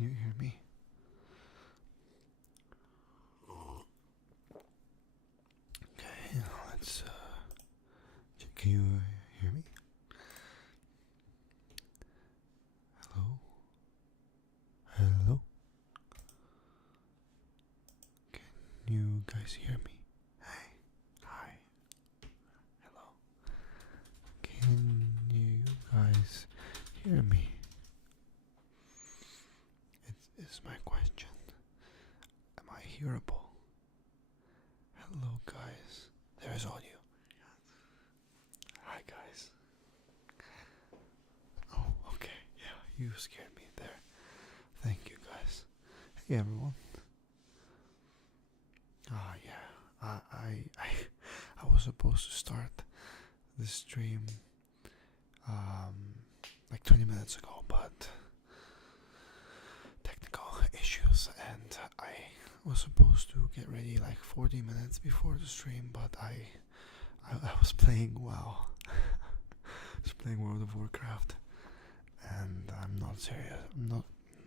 Can you hear me? Okay, let's can you hear me? Hello? Hello? Can you guys hear me? Hey. Hi. Hello. Can you guys hear me? It's my question. Am I hearable? Hello guys. There's audio. Hi guys. Oh, okay. Yeah, you scared me there. Thank you guys. Hey everyone. Yeah. I was supposed to start the stream like 20 minutes ago, but technical issues, and I was supposed to get ready like 40 minutes before the stream, but I was playing WoW. I was playing World of Warcraft, and I'm not serious.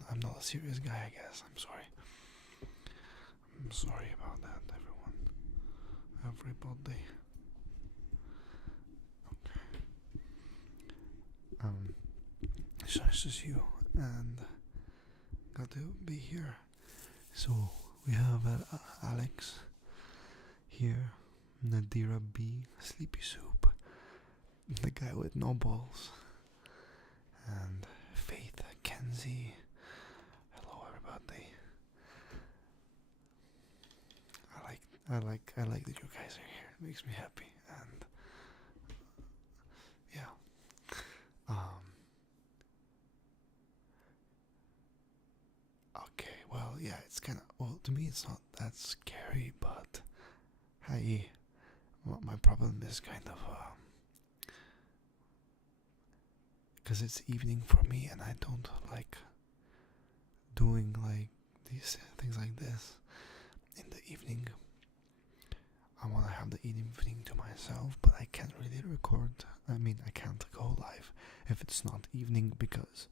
I'm not a serious guy, I guess. I'm sorry. I'm sorry about that, everyone. Everybody. Okay. It's nice to see you, and glad to be here. So we have Alex here, Nadira B, Sleepy Soup, the guy with no balls, and Faith Kenzie. Hello, everybody. I like that you guys are here. It makes me happy, and yeah. Okay, well, yeah, it's kind of, well, to me it's not that scary, but my problem is kind of because it's evening for me, and I don't like doing like these things like this in the evening. I want to have the evening to myself, but I can't really record. I mean, I can't go live if it's not evening because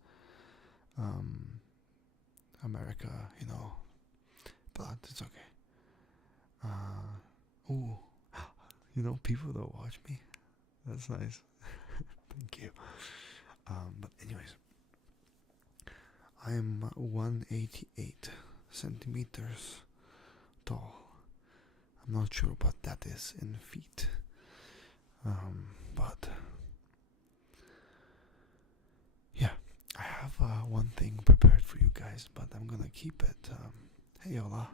America, you know, but it's okay. Ooh, you know, people that watch me, that's nice. Thank you. But anyways, I'm 188 centimeters tall. I'm not sure what that is in feet. But yeah, I have one thing prepared for you guys, but I'm gonna keep it. Hey Ola,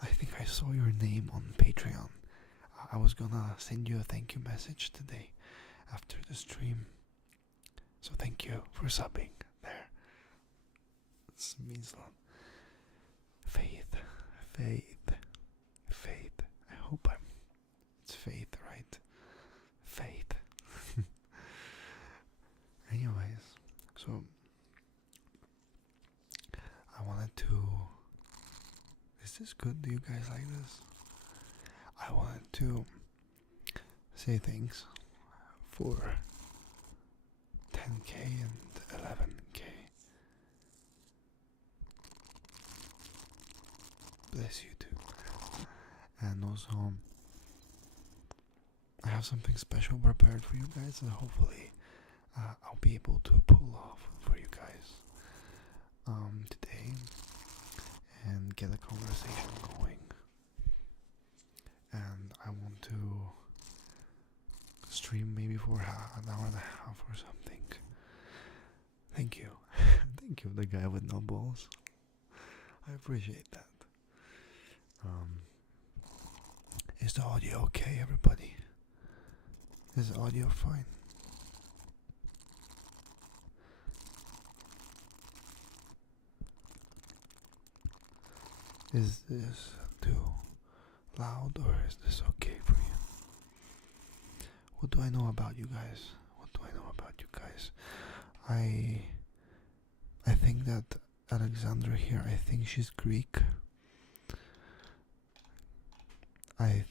I think I saw your name on Patreon. I was gonna send you a thank you message today after the stream. So thank you for subbing there. This means a lot. Faith. I hope it's Faith, right? Faith. Anyways, so I wanted to. Is this good? Do you guys like this? I wanted to say thanks for 10k and 11k. Bless you too. And also, I have something special prepared for you guys, and hopefully I'll be able to pull off for you guys today and get a conversation going. And I want to stream maybe for an hour and a half or something. Thank you. Thank you, the guy with no balls. I appreciate that. Is the audio okay, everybody? Is the audio fine? Is this too loud, or is this okay for you? What do I know about you guys? I think that Alexandra here, I think she's Greek. I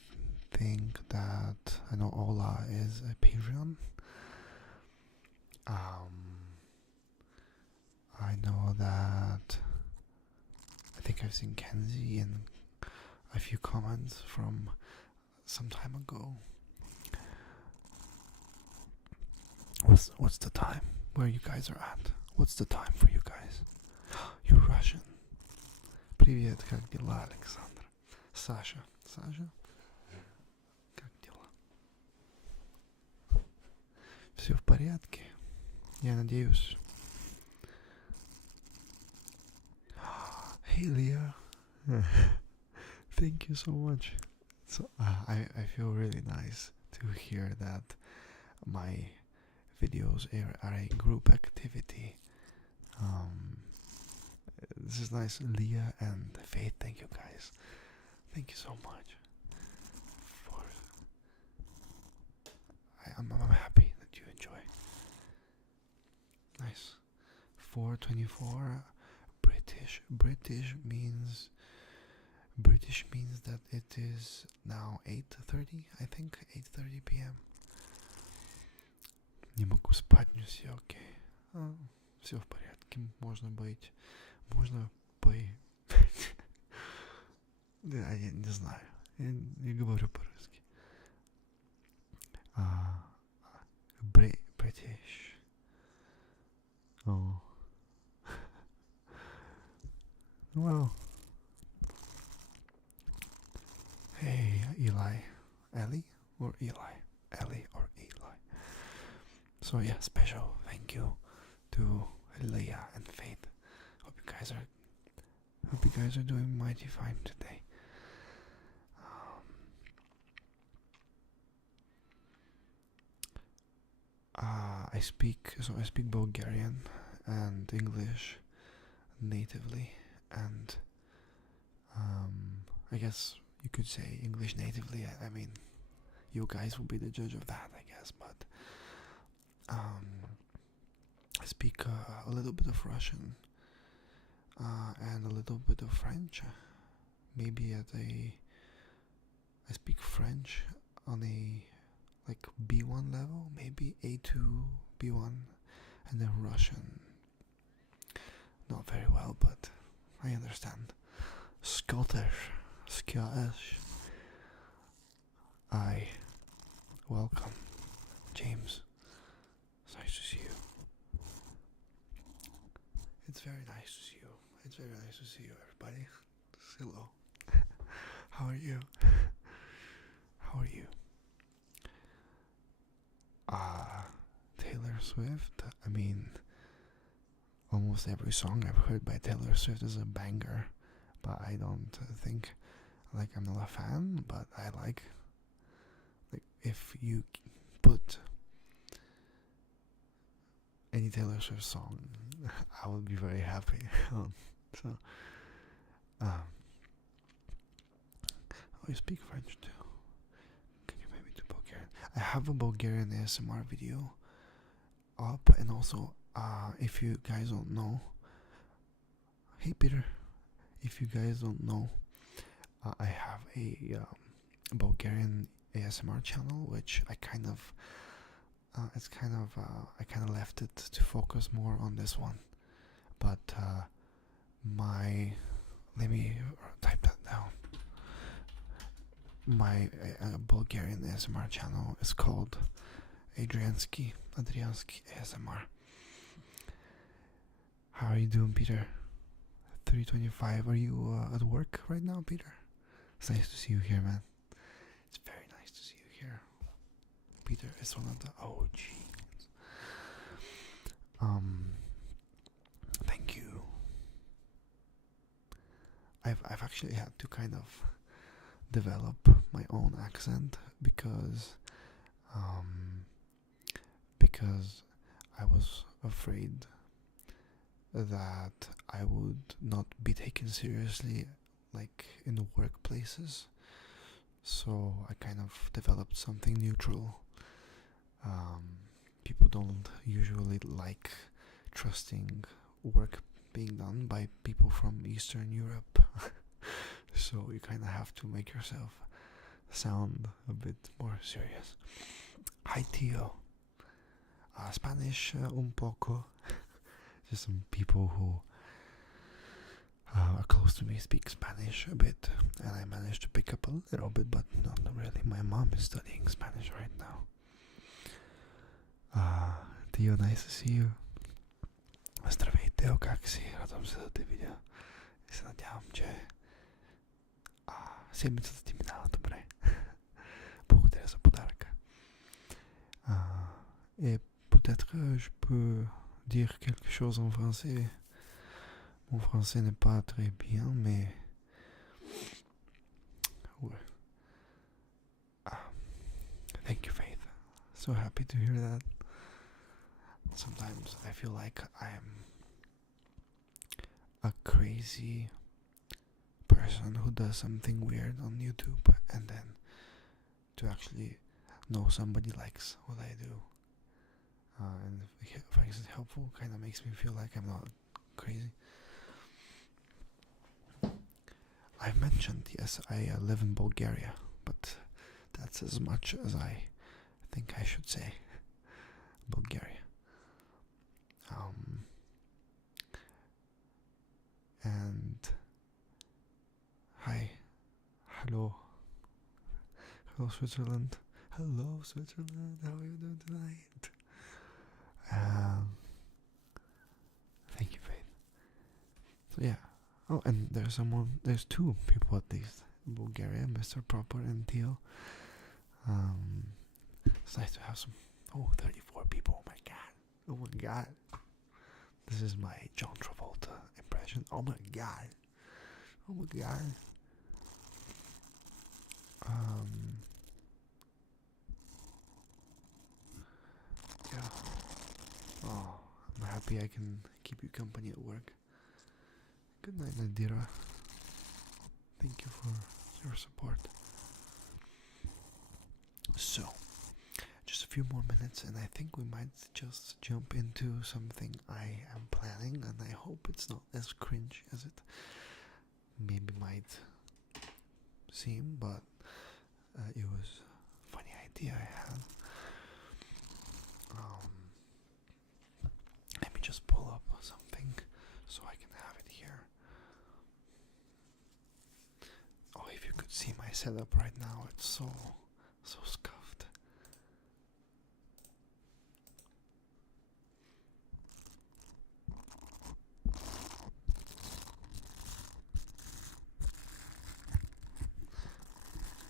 think that I know Ola is a Patreon. I know that I've seen Kenzie and a few comments from some time ago. What's the time where you guys are at? What's the time for you guys? You're Russian. Привет, как дела, Александр? Саша. Саша? Как дела? Все в порядке? Я надеюсь. Hey, Leah. Thank you so much. So I feel really nice to hear that my videos are a group activity. This is nice. Leah and Faith, thank you guys. Thank you so much. I'm happy that you enjoy. Nice. 4:24. British means that it is now 8:30. I think 8:30 p.m. Не могу спать, не все окей. Все в порядке, можно быть. Можно я не знаю. Я не говорю по-русски. British. Oh. Well. Hey, Eli. Ellie or Eli? Ellie or Eli? So yeah, special thank you to Leah and Faith. Hope you guys are doing mighty fine today. I speak Bulgarian and English natively, and I guess you could say English natively. I mean, you guys will be the judge of that, I guess. But I speak a little bit of Russian and a little bit of French. Maybe I speak French on a like B1 level, maybe A2, B1, and then Russian. Not very well, but I understand. Scottish. I welcome James. It's nice to see you. It's very nice to see you. It's very nice to see you, everybody. Hello. How are you? How are you? Taylor Swift. I mean, almost every song I've heard by Taylor Swift is a banger, but I don't think, like, I'm not a fan, but I like if you put any Taylor Swift song, I would be very happy. You speak French too. Can you maybe do Bulgarian? I have a Bulgarian ASMR video up, and also, if you guys don't know, hey Peter, if you guys don't know, I have a Bulgarian ASMR channel, which I kind of left it to focus more on this one, but let me type that down. My Bulgarian ASMR channel is called Adriansky ASMR. How are you doing, Peter? 3:25. Are you at work right now, Peter? It's nice to see you here, man. It's very nice to see you here. Peter is one of the OGs. Thank you. I've actually had to kind of develop my own accent because I was afraid that I would not be taken seriously, like in the workplaces. So I kind of developed something neutral. People don't usually like trusting work being done by people from Eastern Europe. So you kind of have to make yourself sound a bit more serious. Hi, Tio. Spanish un poco. Just some people who close to me speak Spanish a bit, and I managed to pick up a little bit, but not really. My mom is studying Spanish right now. Tio, nice to see you. Здравейте, как си? Радвам се да те видя. И се надявам, че седмицата ти минава добре. Благодаря за подаръка. Et peut-être je peux dire quelque chose en français. Mon français n'est pas très bien, mais... Ouais. Thank you, Faith. So happy to hear that. Sometimes I feel like I'm a crazy person who does something weird on YouTube, and then to actually know somebody likes what I do and finds it helpful kind of makes me feel like I'm not crazy. I've mentioned, yes, I live in Bulgaria, but that's as much as I think I should say. Bulgaria. And hi, hello, Switzerland. Hello, Switzerland. How are you doing tonight? Thank you, Faith. So yeah. Oh, and there's two people at least in Bulgaria, Mr. Proper and Teal. It's nice to have some. 34 people. Oh my god. Oh my god. This is my John Travolta impression. Oh my god. Oh my god. Yeah. Oh, I'm happy I can keep you company at work. Good night, Nadira. Thank you for your support. So, just a few more minutes, and I think we might just jump into something I am planning, and I hope it's not as cringe as it maybe might seem, but it was a funny idea I had. Let me just pull up something so I can have it here. Oh, if you could see my setup right now, it's so scuffed.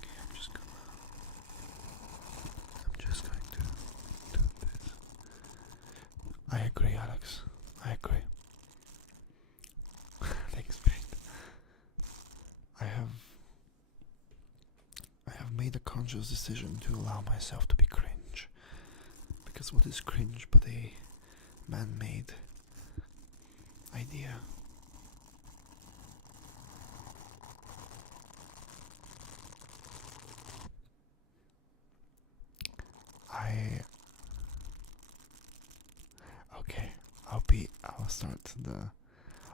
Okay, I'm just going to do this. I agree, Alex. I agree. Thanks, mate. I have made a conscious decision to allow myself to be cringe. Because what is cringe but a man-made idea? Okay, I'll start the...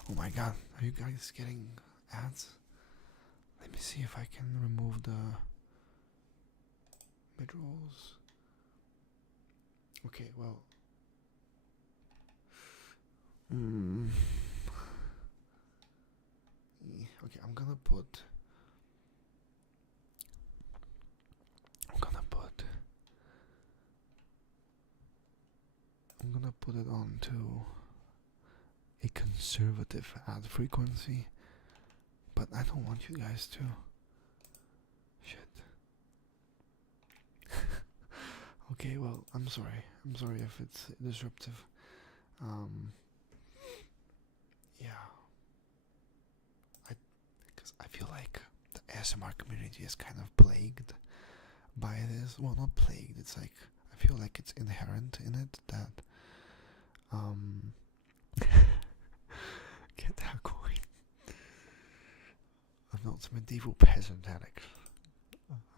Oh my god, are you guys getting ads? Let me see if I can remove the mid-rolls. Okay, well... Okay, I'm gonna put it on to a conservative ad frequency, but I don't want you guys to. Shit. Okay, well, I'm sorry if it's disruptive. Yeah. Because I feel like the ASMR community is kind of plagued by this. Well, not plagued, it's like, I feel like it's inherent in it that, get that going. I'm not some medieval peasant, Alex.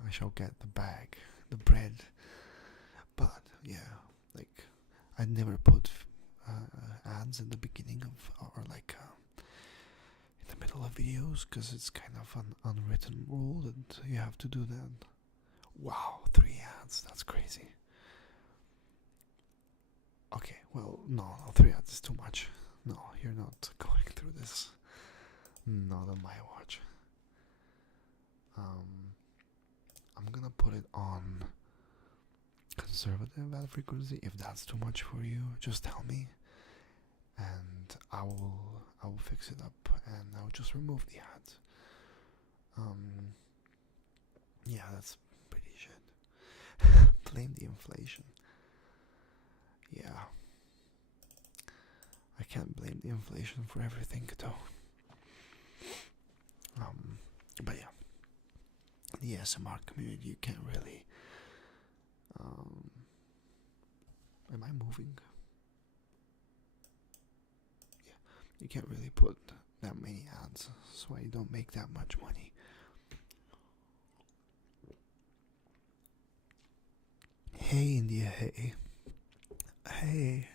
I shall get the bag, the bread. But, yeah, like, I never put ads in the beginning of, or like, in the middle of videos, because it's kind of an unwritten rule that you have to do that. Wow, 3 ads, that's crazy. Okay, well, no, 3 ads is too much. No, you're not going through this Not on my watch. I'm gonna put it on conservative ad frequency. If that's too much for you, just tell me, and I will fix it up, and I'll just remove the ads. Yeah, that's pretty shit. Blame the inflation. Yeah, I can't blame the inflation for everything though. But yeah, the SMR community, you can't really. Am I moving? Yeah, you can't really put that many ads, so I don't make that much money. Hey India, hey, hey.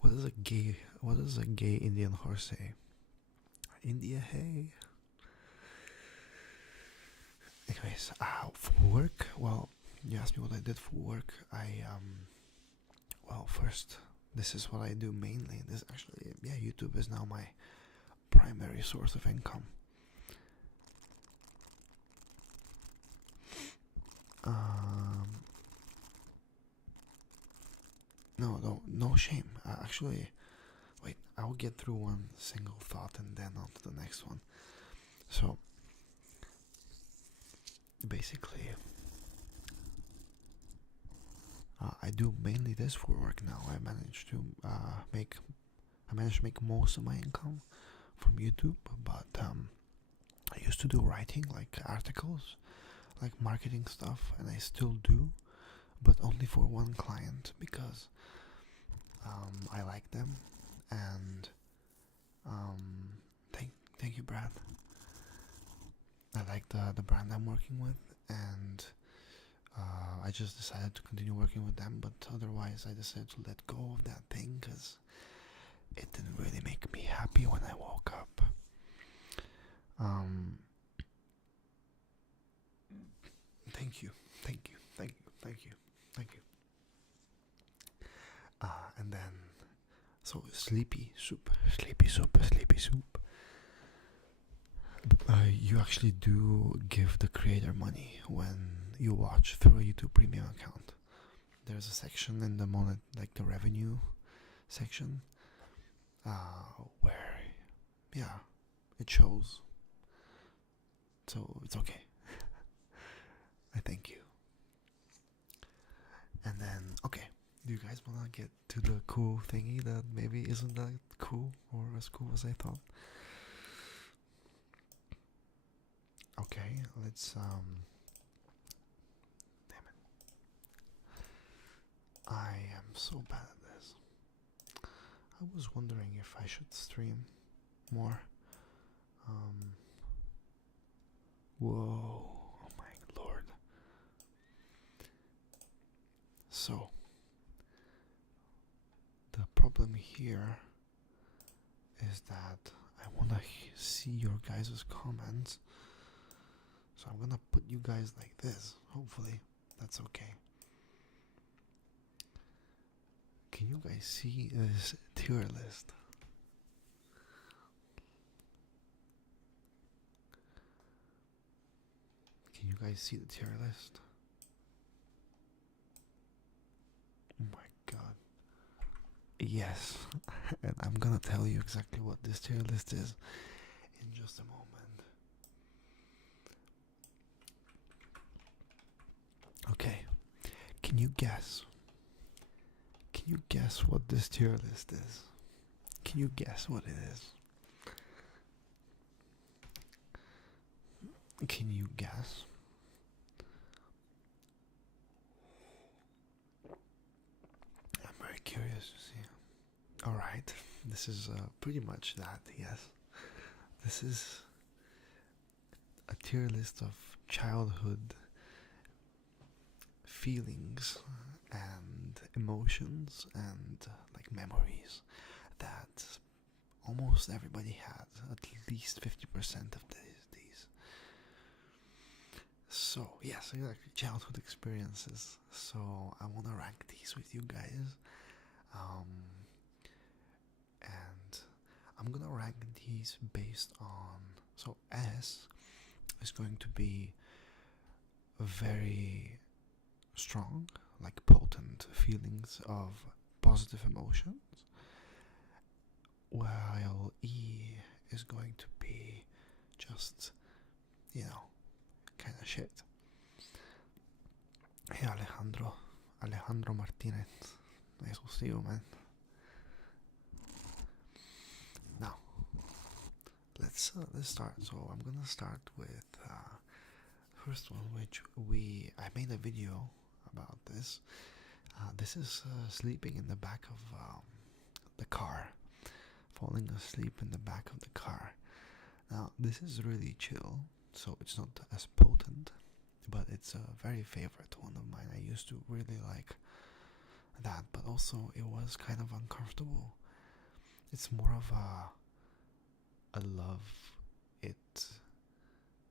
What does a gay Indian horse say? India, hey. Anyways, for work, well, you asked me what I did for work. Well, first, this is what I do mainly. This actually, yeah, YouTube is now my primary source of income. No shame. Actually, wait, I'll get through one single thought and then on to the next one. So, basically, I do mainly this for work now. I managed to make most of my income from YouTube, but I used to do writing, like articles, like marketing stuff, and I still do, but only for one client because I like them, and thank you, Brad. I like the brand I'm working with, and I just decided to continue working with them. But otherwise, I decided to let go of that thing because it didn't really make me happy when I woke up. Thank you, thank you, thank you, thank you, thank you. And then, so sleepy soup. You actually do give the creator money when you watch through a YouTube Premium account. There's a section in the like the revenue section, where, yeah, it shows. So it's okay. I thank you. And then, okay, do you guys wanna get to the cool thingy that maybe isn't that cool or as cool as I thought? Okay, let's damn it. I am so bad at this. I was wondering if I should stream more. Whoa, oh my lord. So, the problem here is that I wanna see your guys' comments. So I'm gonna put you guys like this. Hopefully, that's okay. Can you guys see this tier list? Can you guys see the tier list? Oh my god. Yes, and I'm gonna tell you exactly what this tier list is in just a moment. Okay, can you guess? Can you guess what this tier list is? Can you guess what it is? Can you guess? I'm very curious to see. Alright, this is pretty much that, yes. This is a tier list of childhood feelings and emotions and like memories that almost everybody had, at least 50% of these. So yes, exactly, childhood experiences. So I want to rank these with you guys, and I'm gonna rank he's based on, so S is going to be very strong, like potent feelings of positive emotions, while E is going to be just, kind of shit. Hey Alejandro Martinez, nice to see you, man. Now, let's start. So I'm gonna start with first one, which I made a video about this. This is sleeping in the back of the car, falling asleep in the back of the car. Now, this is really chill, so it's not as potent, but it's a very favorite one of mine. I used to really like that, but also it was kind of uncomfortable. It's more of a love it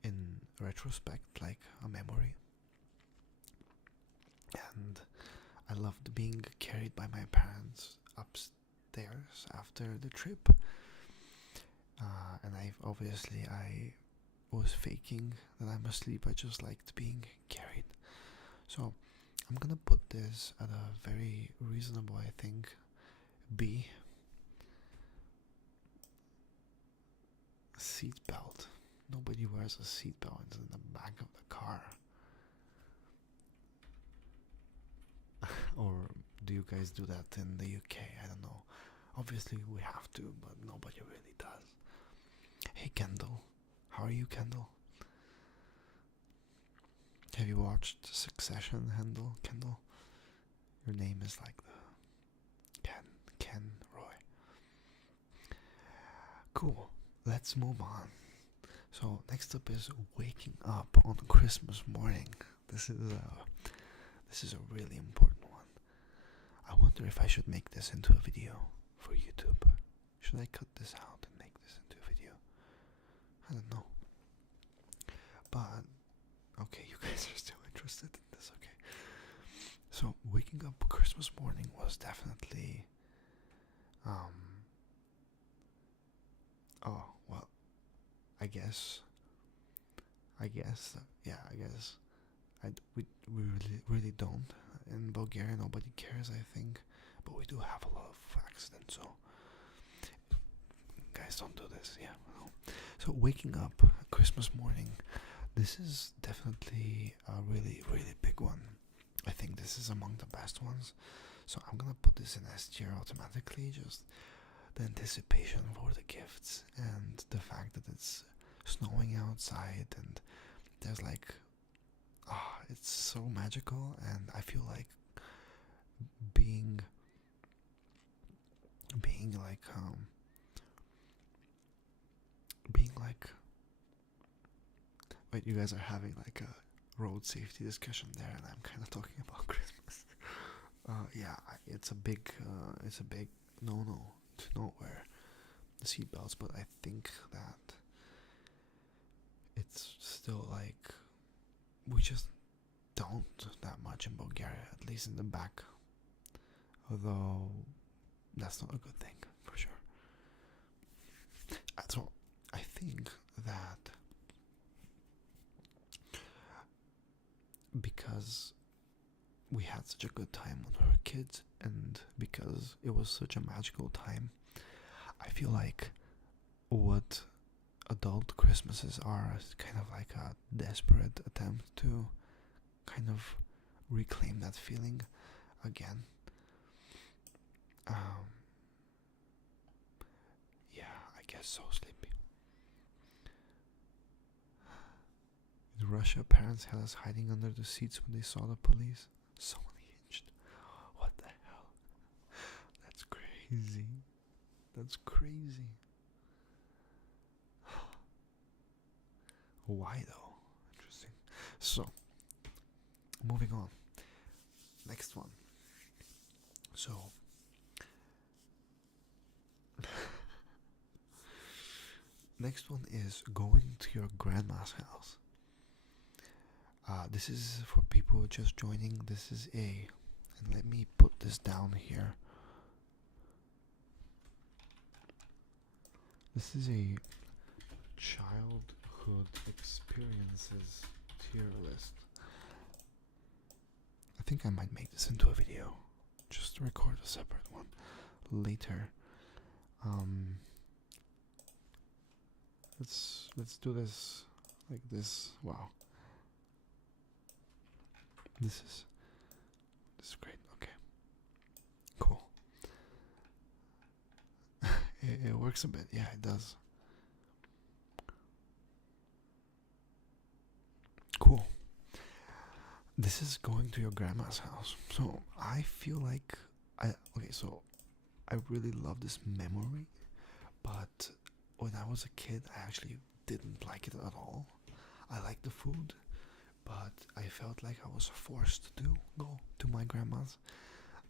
in retrospect, like a memory. And I loved being carried by my parents upstairs after the trip. And I was faking that I'm asleep. I just liked being carried. So I'm gonna put this at a very reasonable, I think, B. Seatbelt. Nobody wears a seatbelt. It's in the back of the car. Or do you guys do that in the UK? I don't know. Obviously we have to, but nobody really does. Hey Kendall, how are you, Kendall? Have you watched Succession, Kendall? Your name is like the Ken Roy. Cool. Let's move on. So next up is waking up on Christmas morning. This is a really important one. I wonder if I should make this into a video for YouTube. Should I cut this out and make this into a video? I don't know. But okay, you guys are still interested in this, okay. So waking up Christmas morning was definitely oh well, I guess we really don't. In Bulgaria nobody cares, I think, but we do have a lot of accidents, so guys, don't do this. Yeah, no. So waking up Christmas morning, this is definitely a really big one. I think this is among the best ones, so I'm gonna put this in S tier automatically. Just the anticipation for the gifts and the fact that it's snowing outside and there's like it's so magical, and I feel like being like wait, you guys are having like a road safety discussion there, and I'm kind of talking about Christmas. Yeah, it's a big no to not wear the seatbelts, but I think that it's still like we just don't that much in Bulgaria, at least in the back. Although that's not a good thing for sure. So I think that because we had such a good time when we were kids, and because it was such a magical time, I feel like what adult Christmases are is kind of like a desperate attempt to kind of reclaim that feeling again. Yeah, I guess so. Sleepy. In Russia, parents had us hiding under the seats when they saw the police. So unhinged. What the hell? That's crazy. That's crazy. Why though? Interesting. So, moving on. Next one. So, next one is going to your grandma's house. This is for people just joining. This is A. And let me put this down here. This is a childhood experiences tier list. I think I might make this into a video. Just record a separate one later. Let's do this like this. Wow. This is great. Okay. Cool. It works a bit. Yeah, it does. Cool. This is going to your grandma's house. So I feel like so I really love this memory, but when I was a kid I actually didn't like it at all. I liked the food, but I felt like I was forced to go to my grandma's.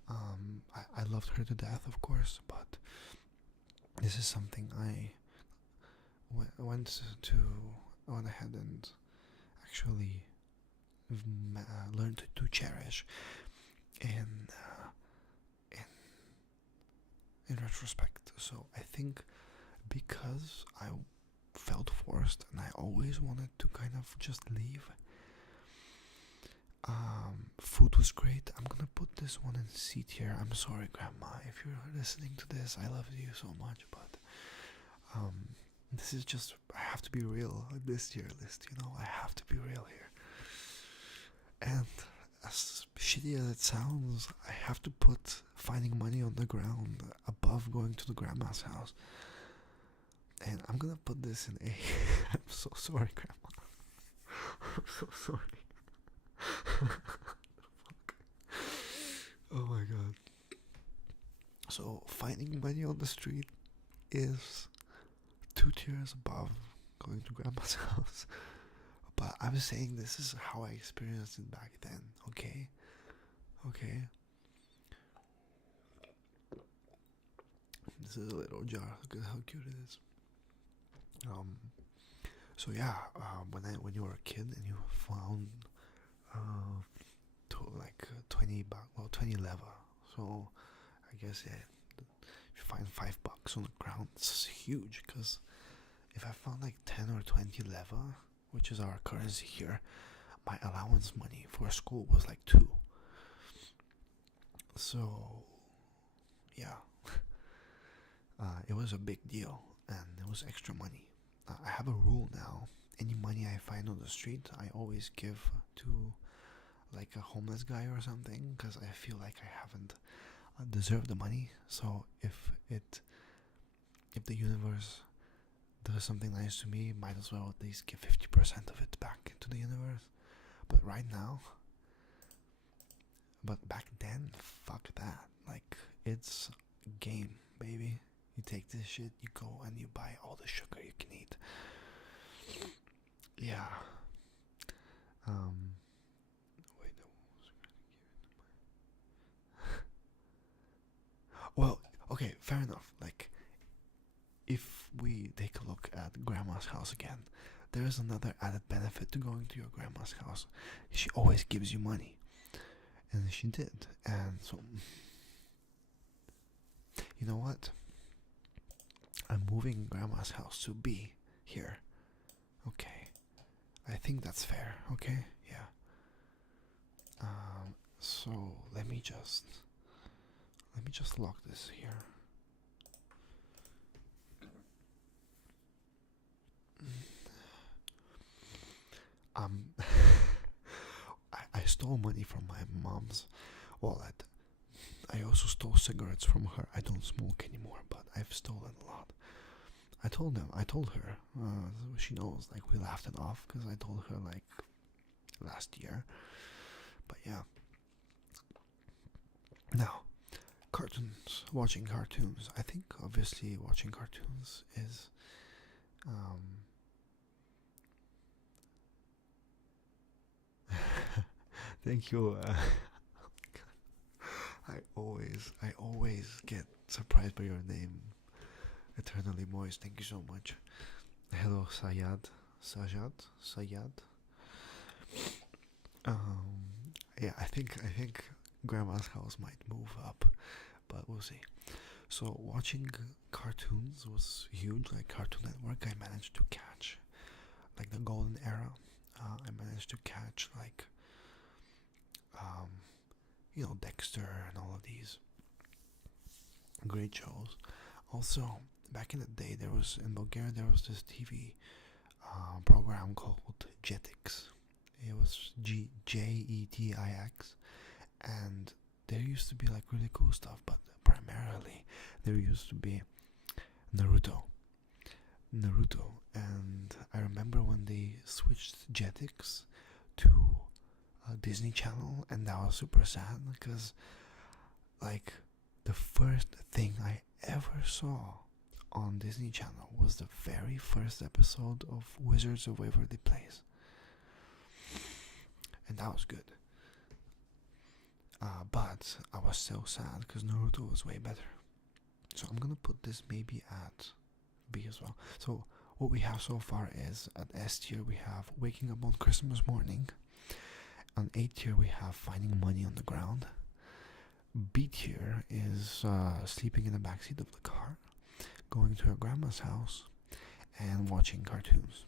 I loved her to death, of course, but this is something I went to, went ahead and actually learned to cherish in, in in retrospect. So I think because I felt forced and I always wanted to kind of just leave. Food was great. I'm gonna put this one in C tier. I'm sorry, Grandma, if you're listening to this. I love you so much, but this is just, I have to be real on this tier list. I have to be real here. And as shitty as it sounds, I have to put finding money on the ground above going to the grandma's house. And I'm gonna put this in A. I'm so sorry, Grandma. I'm so sorry. Oh my god. So finding money on the street is 2 tiers above going to grandma's house. But I'm saying this is how I experienced it back then, okay? Okay. This is a little jar. Look at how cute it is. So yeah, when you were a kid and you found like 20 bucks, well, 20 leva. So I guess yeah, if you find $5 on the ground, it's huge. Because if I found like 10 or 20 leva, which is our currency here, my allowance money for school was like 2. So yeah, it was a big deal and it was extra money. I have a rule now. Any money I find on the street, I always give to like a homeless guy or something, because I feel like I haven't deserved the money. So if the universe does something nice to me, might as well at least give 50% of it back to the universe. But right now, but back then, fuck that. Like, it's game, baby. You take this shit, you go and you buy all the sugar you can eat. Yeah. Wait, well, okay, fair enough. Like, if we take a look at grandma's house again, there is another added benefit to going to your grandma's house. She always gives you money. And she did. And so, you know what? I'm moving grandma's house to B here. Okay. I think that's fair, okay? Yeah. So let me just lock this here. I stole money from my mom's wallet. I also stole cigarettes from her. I don't smoke anymore, but I've stolen a lot. I told her, she knows, like, we laughed it off, because I told her, like, last year. But yeah. Now, watching cartoons. I think, obviously, watching cartoons is, thank you. I always get surprised by your name. Eternally Moist, thank you so much. Hello, Sayad. Yeah, I think Grandma's house might move up, but we'll see. So watching cartoons was huge. Like Cartoon Network, I managed to catch like the golden era. I managed to catch like um, Dexter and all of these great shows. Also, back in the day, there was in Bulgaria there was this TV program called Jetix. It was Jetix, and there used to be like really cool stuff, but primarily there used to be Naruto. And I remember when they switched Jetix to Disney Channel, and that was super sad because like the first thing I ever saw on Disney Channel was the very first episode of Wizards of Waverly Place, and that was good. But I was so sad because Naruto was way better. So I'm gonna put this maybe at B as well. So what we have so far is at S tier we have waking up on Christmas morning. On A tier we have finding money on the ground. B tier is sleeping in the backseat of the car, going to her grandma's house, and watching cartoons.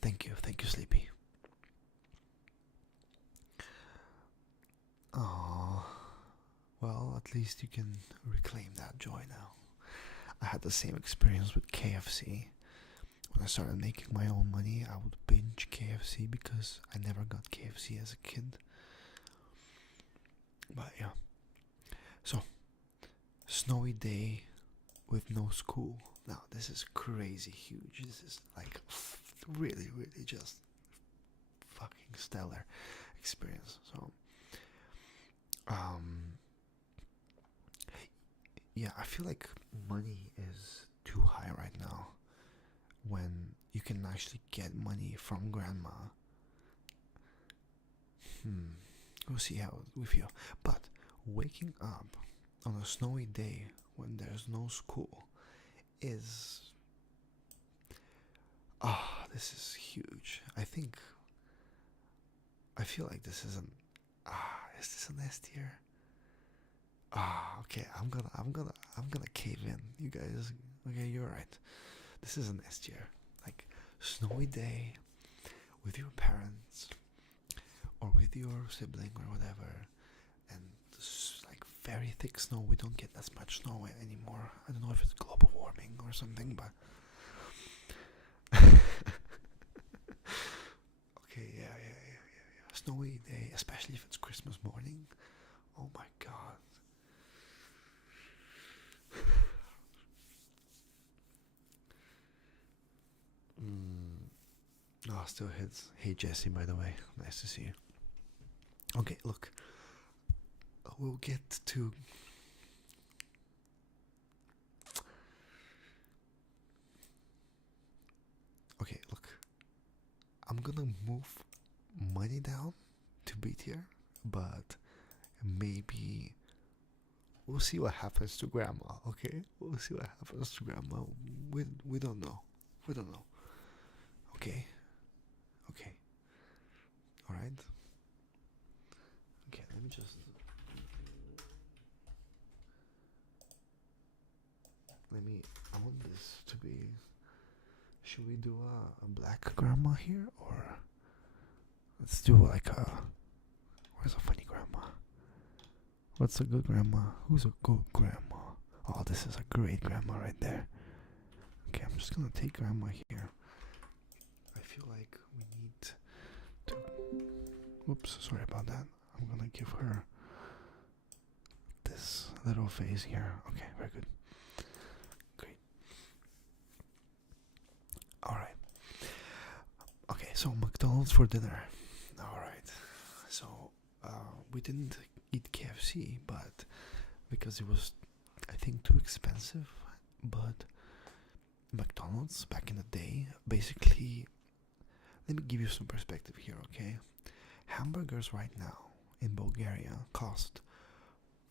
Thank you, Sleepy. Oh, well, at least you can reclaim that joy now. I had the same experience with KFC. When I started making my own money, I would binge KFC because I never got KFC as a kid. But yeah. So, snowy day with no school. Now, this is crazy huge. This is like really, really just fucking stellar experience. So, yeah, I feel like money is too high right now when you can actually get money from grandma. We'll see how we feel. But waking up on a snowy day when there's no school is this is huge. I feel like this isn't is this an S tier? Okay, I'm gonna cave in. You guys, okay, you're right. This is an S tier. Like snowy day with your parents or with your sibling or whatever, and like very thick snow. We don't get as much snow anymore. I don't know if it's global warming or something, but okay, yeah. Snowy day, especially if it's Christmas morning. Oh my god. Oh, still hits. Hey Jesse, by the way, nice to see you. Okay, look, we'll get to. Okay, look, I'm gonna move money down to B tier, but maybe we'll see what happens to grandma. Okay, we'll see what happens to grandma. We don't know. We don't know. Okay. Okay. All right. Okay. Let me just. I want this to be. Should we do a black grandma here, or let's do like a. Where's a funny grandma? What's a good grandma? Who's a good grandma? Oh, this is a great grandma right there. Okay, I'm just gonna take grandma here. I feel like we need to. Whoops, sorry about that. I'm gonna give her this little face here. Okay, very good. Great. Alright. Okay, so McDonald's for dinner. Alright. So, we didn't eat KFC, but because it was, I think, too expensive. But McDonald's back in the day, basically, let me give you some perspective here, okay? Hamburgers right now in Bulgaria cost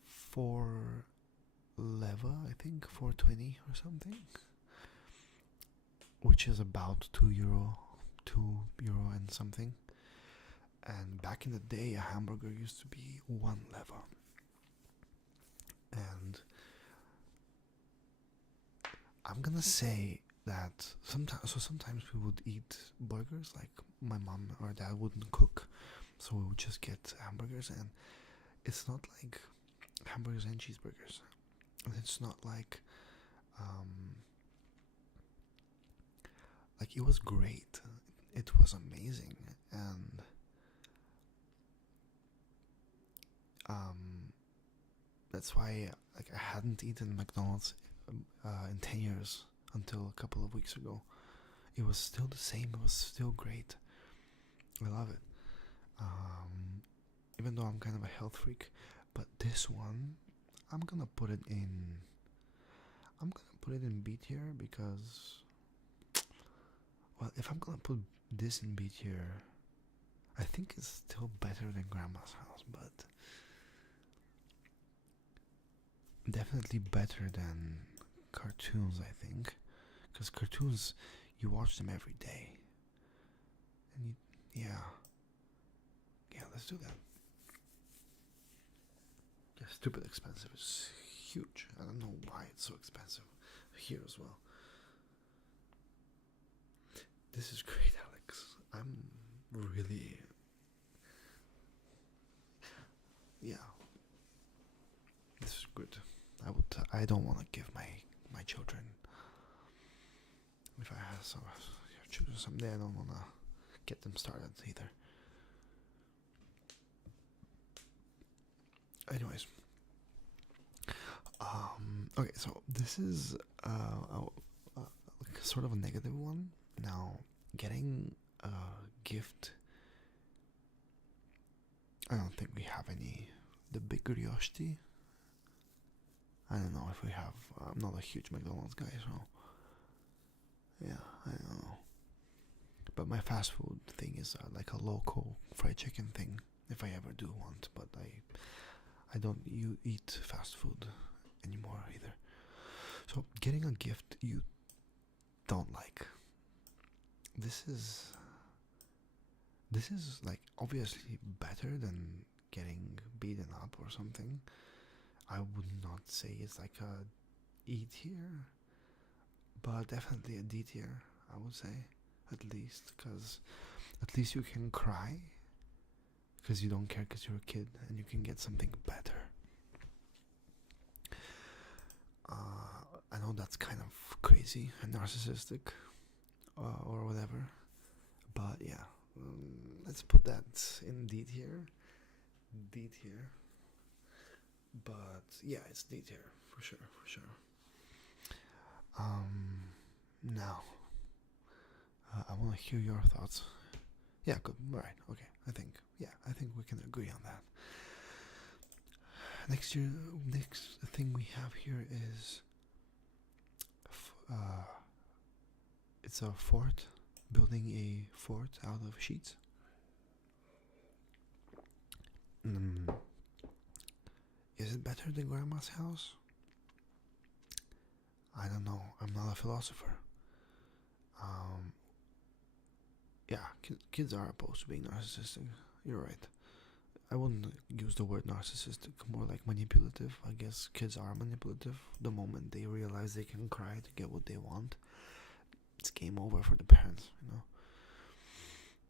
4 leva, I think, 4.20 or something, which is about €2 and something. And back in the day, a hamburger used to be 1 leva. And I'm gonna say that sometimes we would eat burgers, like my mom or dad wouldn't cook, so we would just get hamburgers, and it's not like hamburgers and cheeseburgers. And it's not um like it was great. It was amazing, and um that's why like I hadn't eaten McDonald's in 10 years until a couple of weeks ago. It was still the same. It was still great. I love it. Um, Even though I'm kind of a health freak, but this one, I'm gonna put it in. I'm gonna put it in B tier because, well, if I'm gonna put this in B tier, I think it's still better than Grandma's House, but definitely better than cartoons. I think, because cartoons, you watch them every day, and yeah, let's do that. Yeah, stupid expensive. It's huge. I don't know why it's so expensive here as well. This is great, Alex. I'm really, yeah. This is good. I don't want to give my children. If I have some children someday, I don't want to get them started either. Anyways, okay, so this is like sort of a negative one. Now, getting a gift, I don't think we have any. The big curiosity, I don't know if we have. I'm not a huge McDonald's guy, so yeah, I don't know. But my fast food thing is like a local fried chicken thing, if I ever do want. But I don't eat fast food anymore either. So getting a gift you don't like. This is like obviously better than getting beaten up or something. I would not say it's like a E tier, but definitely a D tier, I would say, at least, because at least you can cry because you don't care because you're a kid and you can get something better. I know that's kind of crazy and narcissistic or whatever, but yeah, let's put that in D tier. D tier. But yeah, it's D tier for sure, for sure. Now, I want to hear your thoughts. Yeah, good. All right. Okay. I think we can agree on that. Next thing we have here is it's a fort, building a fort out of sheets. Is it better than Grandma's House? I don't know. I'm not a philosopher. Yeah, kids are opposed to being narcissistic. You're right. I wouldn't use the word narcissistic, more like manipulative. I guess kids are manipulative. The moment they realize they can cry to get what they want, it's game over for the parents,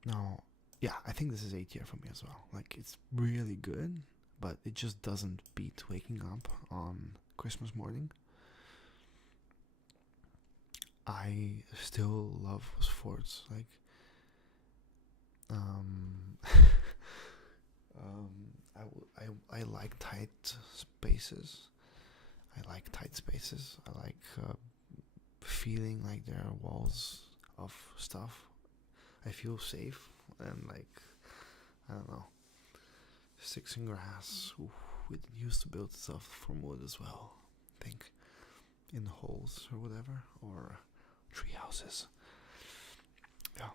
Now, yeah, I think this is A tier for me as well. Like, it's really good, but it just doesn't beat waking up on Christmas morning. I still love sports. Like, I like tight spaces. I like tight spaces. I like feeling like there are walls of stuff. I feel safe and like, I don't know, sticks and grass. Ooh, we used to build stuff from wood as well. I think in holes or whatever, or tree houses. Yeah.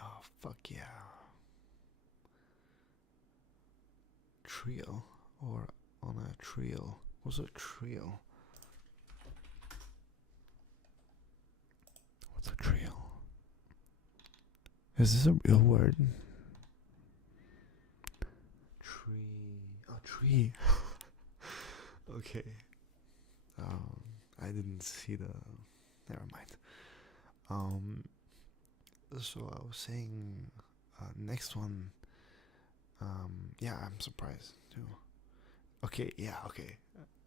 Oh fuck yeah. Trio or on a trio. What's a trio? What's a trio? Is this a real word? Tree. Oh, tree. Okay. I didn't see the. Never mind. Um. So I was saying, next one. Yeah, I'm surprised too. Okay. Yeah. Okay.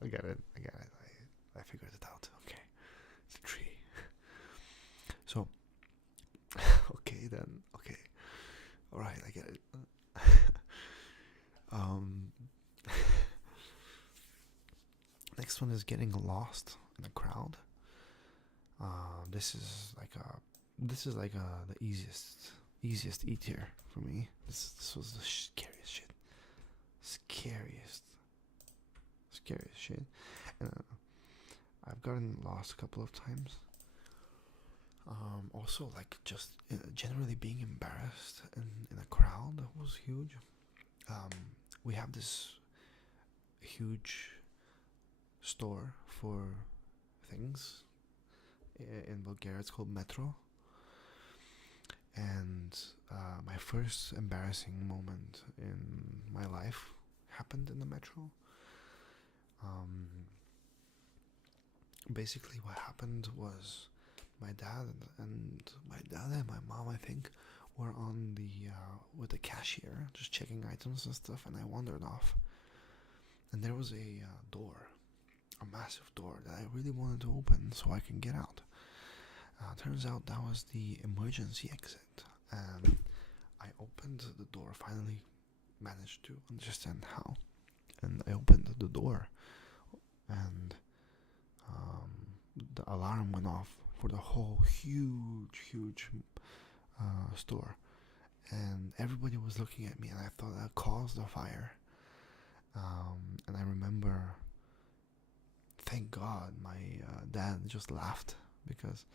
I got it. I got it. I figured it out. Okay. It's a tree. So. Okay then. Okay. All right. I get it. um. Next one is getting lost in a crowd. This is like the easiest E tier for me. This was the scariest shit, scariest, scariest shit. Uh, I've gotten lost a couple of times. Also, like just generally being embarrassed in a crowd was huge. Um, we have this huge store for things in Bulgaria. It's called Metro, and my first embarrassing moment in my life happened in the Metro. Um, Basically, what happened was my mom, I think, were on the with the cashier, just checking items and stuff, and I wandered off. And there was a door, a massive door that I really wanted to open so I can get out. Turns out that was the emergency exit, and I opened the door. Finally, managed to understand how, and I opened the door, and the alarm went off for the whole huge store, and everybody was looking at me, and I thought that caused the fire. And I remember, thank God, my dad just laughed because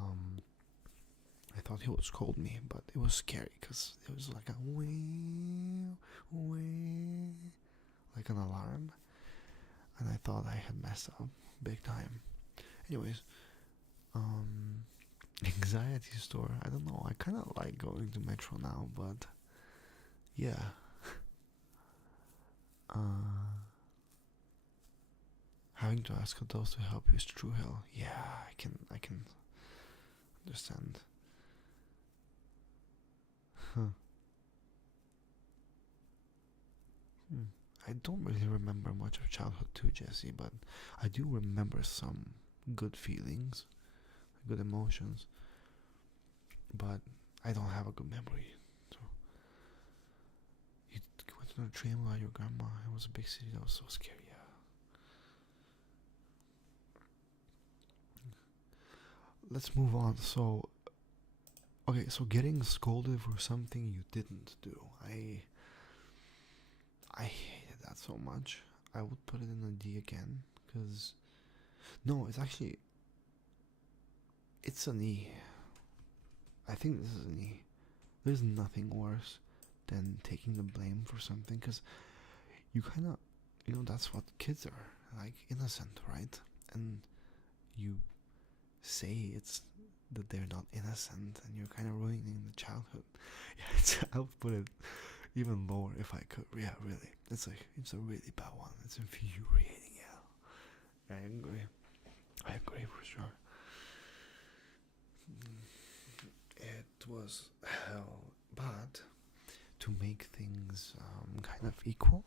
I thought he would scold me, but it was scary because it was like a wee, wee, like an alarm, and I thought I had messed up big time. Anyways, um, anxiety store. I don't know. I kind of like going to Metro now, but yeah. Having to ask adults to help you is true hell. Yeah, I can understand. Huh. Hmm. I don't really remember much of childhood too, Jesse, but I do remember some good feelings, good emotions, but I don't have a good memory. So you went on a train without your grandma. It was a big city. That was so scary. Yeah. Let's move on. So, okay, so getting scolded for something you didn't do. I hated that so much. I would put it in a D again, cause no, it's an E. I think this is an E. There's nothing worse than taking the blame for something, cause you kind of, that's what kids are like, innocent, right? And you say it's that they're not innocent, and you're kind of ruining the childhood. Yeah, I would put it even lower if I could. Yeah, really. It's a really bad one. It's infuriating. Yeah, I agree. I agree for sure. It was hell, but to make things kind of equal,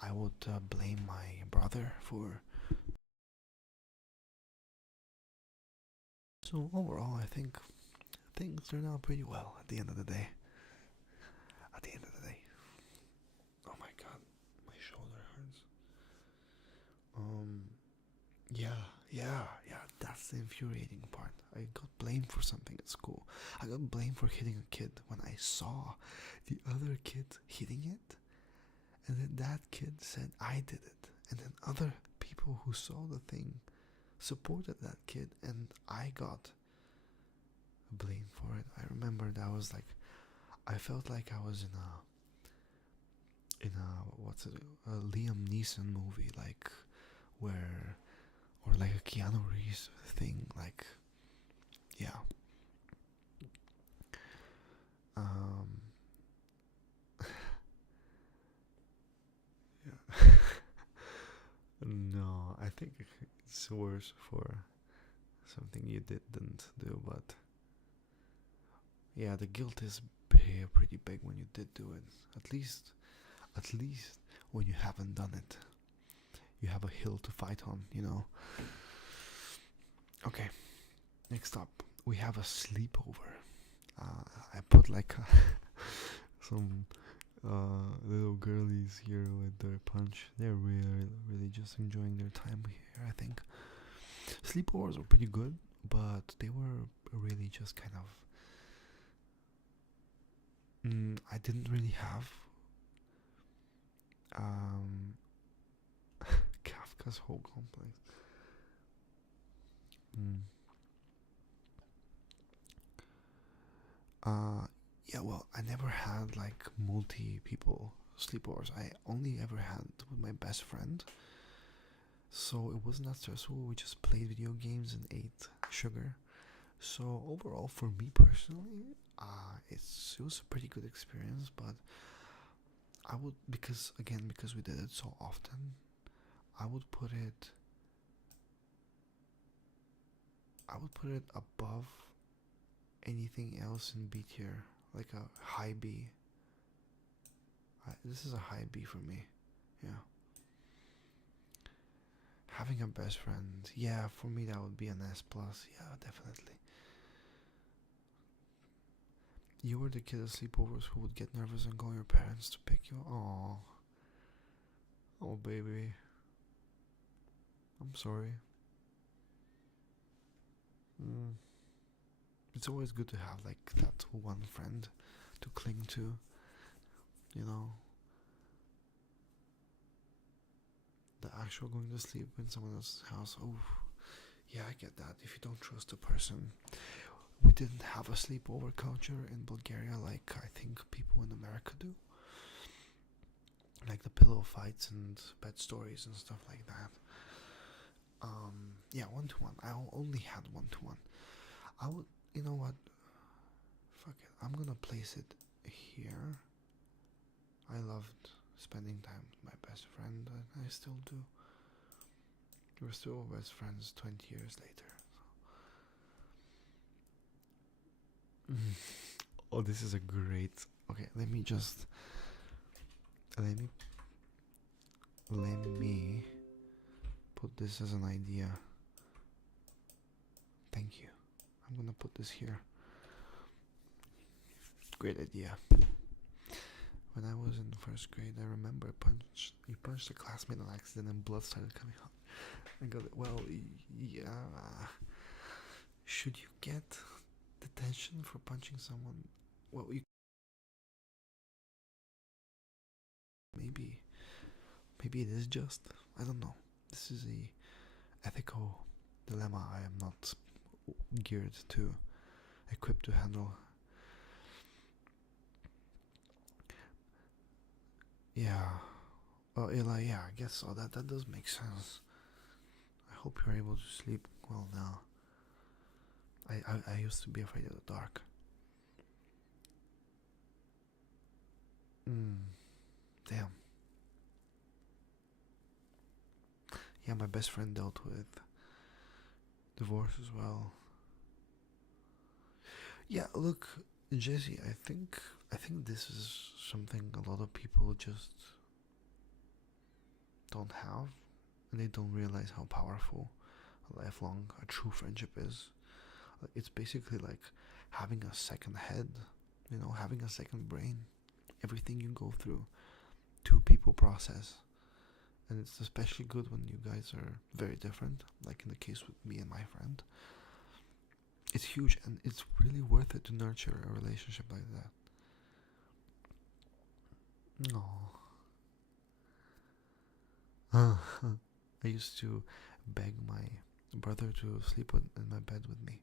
I would blame my brother for. So overall, I think things turned out pretty well at the end of the day. At the end of the day. Oh my god, my shoulder hurts. Um, yeah, that's the infuriating part. I got blamed for something at school. I got blamed for hitting a kid when I saw the other kid hitting it, and then that kid said I did it, and then other people who saw the thing supported that kid, and I got blamed for it. I remember that was like, I felt like I was in a what's it, a Liam Neeson movie, like where, or like a Keanu Reeves thing, like, yeah. Um, yeah. think it's worse for something you didn't do, but yeah, the guilt is pretty big when you did do it. At least when you haven't done it, you have a hill to fight on, you know. Okay, next up, we have a sleepover. I put like some little girlies here with their punch. They're really just enjoying their time here, I think. Sleepovers were pretty good, but they were really just kind of. I didn't really have um, Kafka's whole complex. Mm. Yeah, well, I never had like multi people sleepovers. I only ever had with my best friend. So it wasn't that stressful. We just played video games and ate sugar. So overall, for me personally, it was a pretty good experience. But I would, because we did it so often, I would put it. I would put it above anything else in B tier, like a high B. This is a high B for me. Yeah. Having a best friend, yeah, for me that would be an S plus. Yeah, definitely. You were the kid at sleepovers who would get nervous and call your parents to pick you. Oh, baby. I'm sorry. Mm. It's always good to have like that one friend to cling to. You know, the actual going to sleep in someone else's house. Oh, yeah, I get that. If you don't trust a person, we didn't have a sleepover culture in Bulgaria like I think people in America do. Like the pillow fights and bed stories and stuff like that. Yeah, 1-to-1. I only had 1-to-1. I would, you know what? Fuck it. I'm gonna place it here. I loved spending time with my best friend, and I still do. We're still best friends 20 years later. So. Oh, this is a great. Okay, let me let me put this as an idea. Thank you. I'm gonna put this here. Great idea. When I was in first grade, I remember you punched a classmate on accident and blood started coming out. I got it. Well, yeah. Should you get detention for punching someone? Well, maybe it is just. I don't know. This is a ethical dilemma I am not geared to, equipped to handle. Yeah. Oh, Eli, yeah, I guess so. That does make sense. I hope you're able to sleep well now. I used to be afraid of the dark. Damn. Yeah, my best friend dealt with divorce as well. Yeah, look, Jesse, I think this is something a lot of people just don't have, and they don't realize how powerful a lifelong, a true friendship is. It's basically like having a second head, having a second brain. Everything you go through, two people process. And it's especially good when you guys are very different, like in the case with me and my friend. It's huge, and it's really worth it to nurture a relationship like that. No. I used to beg my brother to sleep in my bed with me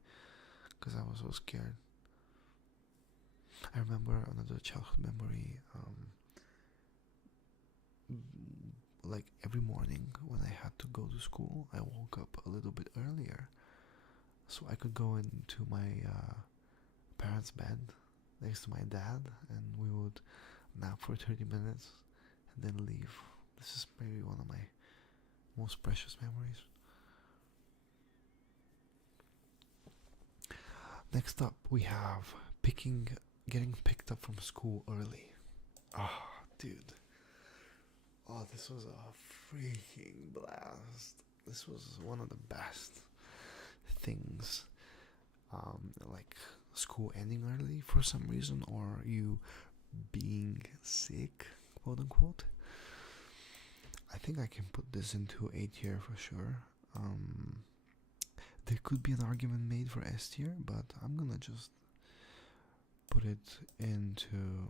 because I was so scared. I remember another childhood memory. Like every morning when I had to go to school, I woke up a little bit earlier so I could go into my parents' bed next to my dad, and we would nap for 30 minutes and then leave. This is maybe one of my most precious memories. Next up, we have getting picked up from school early. Ah, dude. Oh, this was a freaking blast. This was one of the best things. Like school ending early for some reason, or you being sick, quote unquote. I think I can put this into A tier for sure. There could be an argument made for S tier, but I'm gonna just put it into.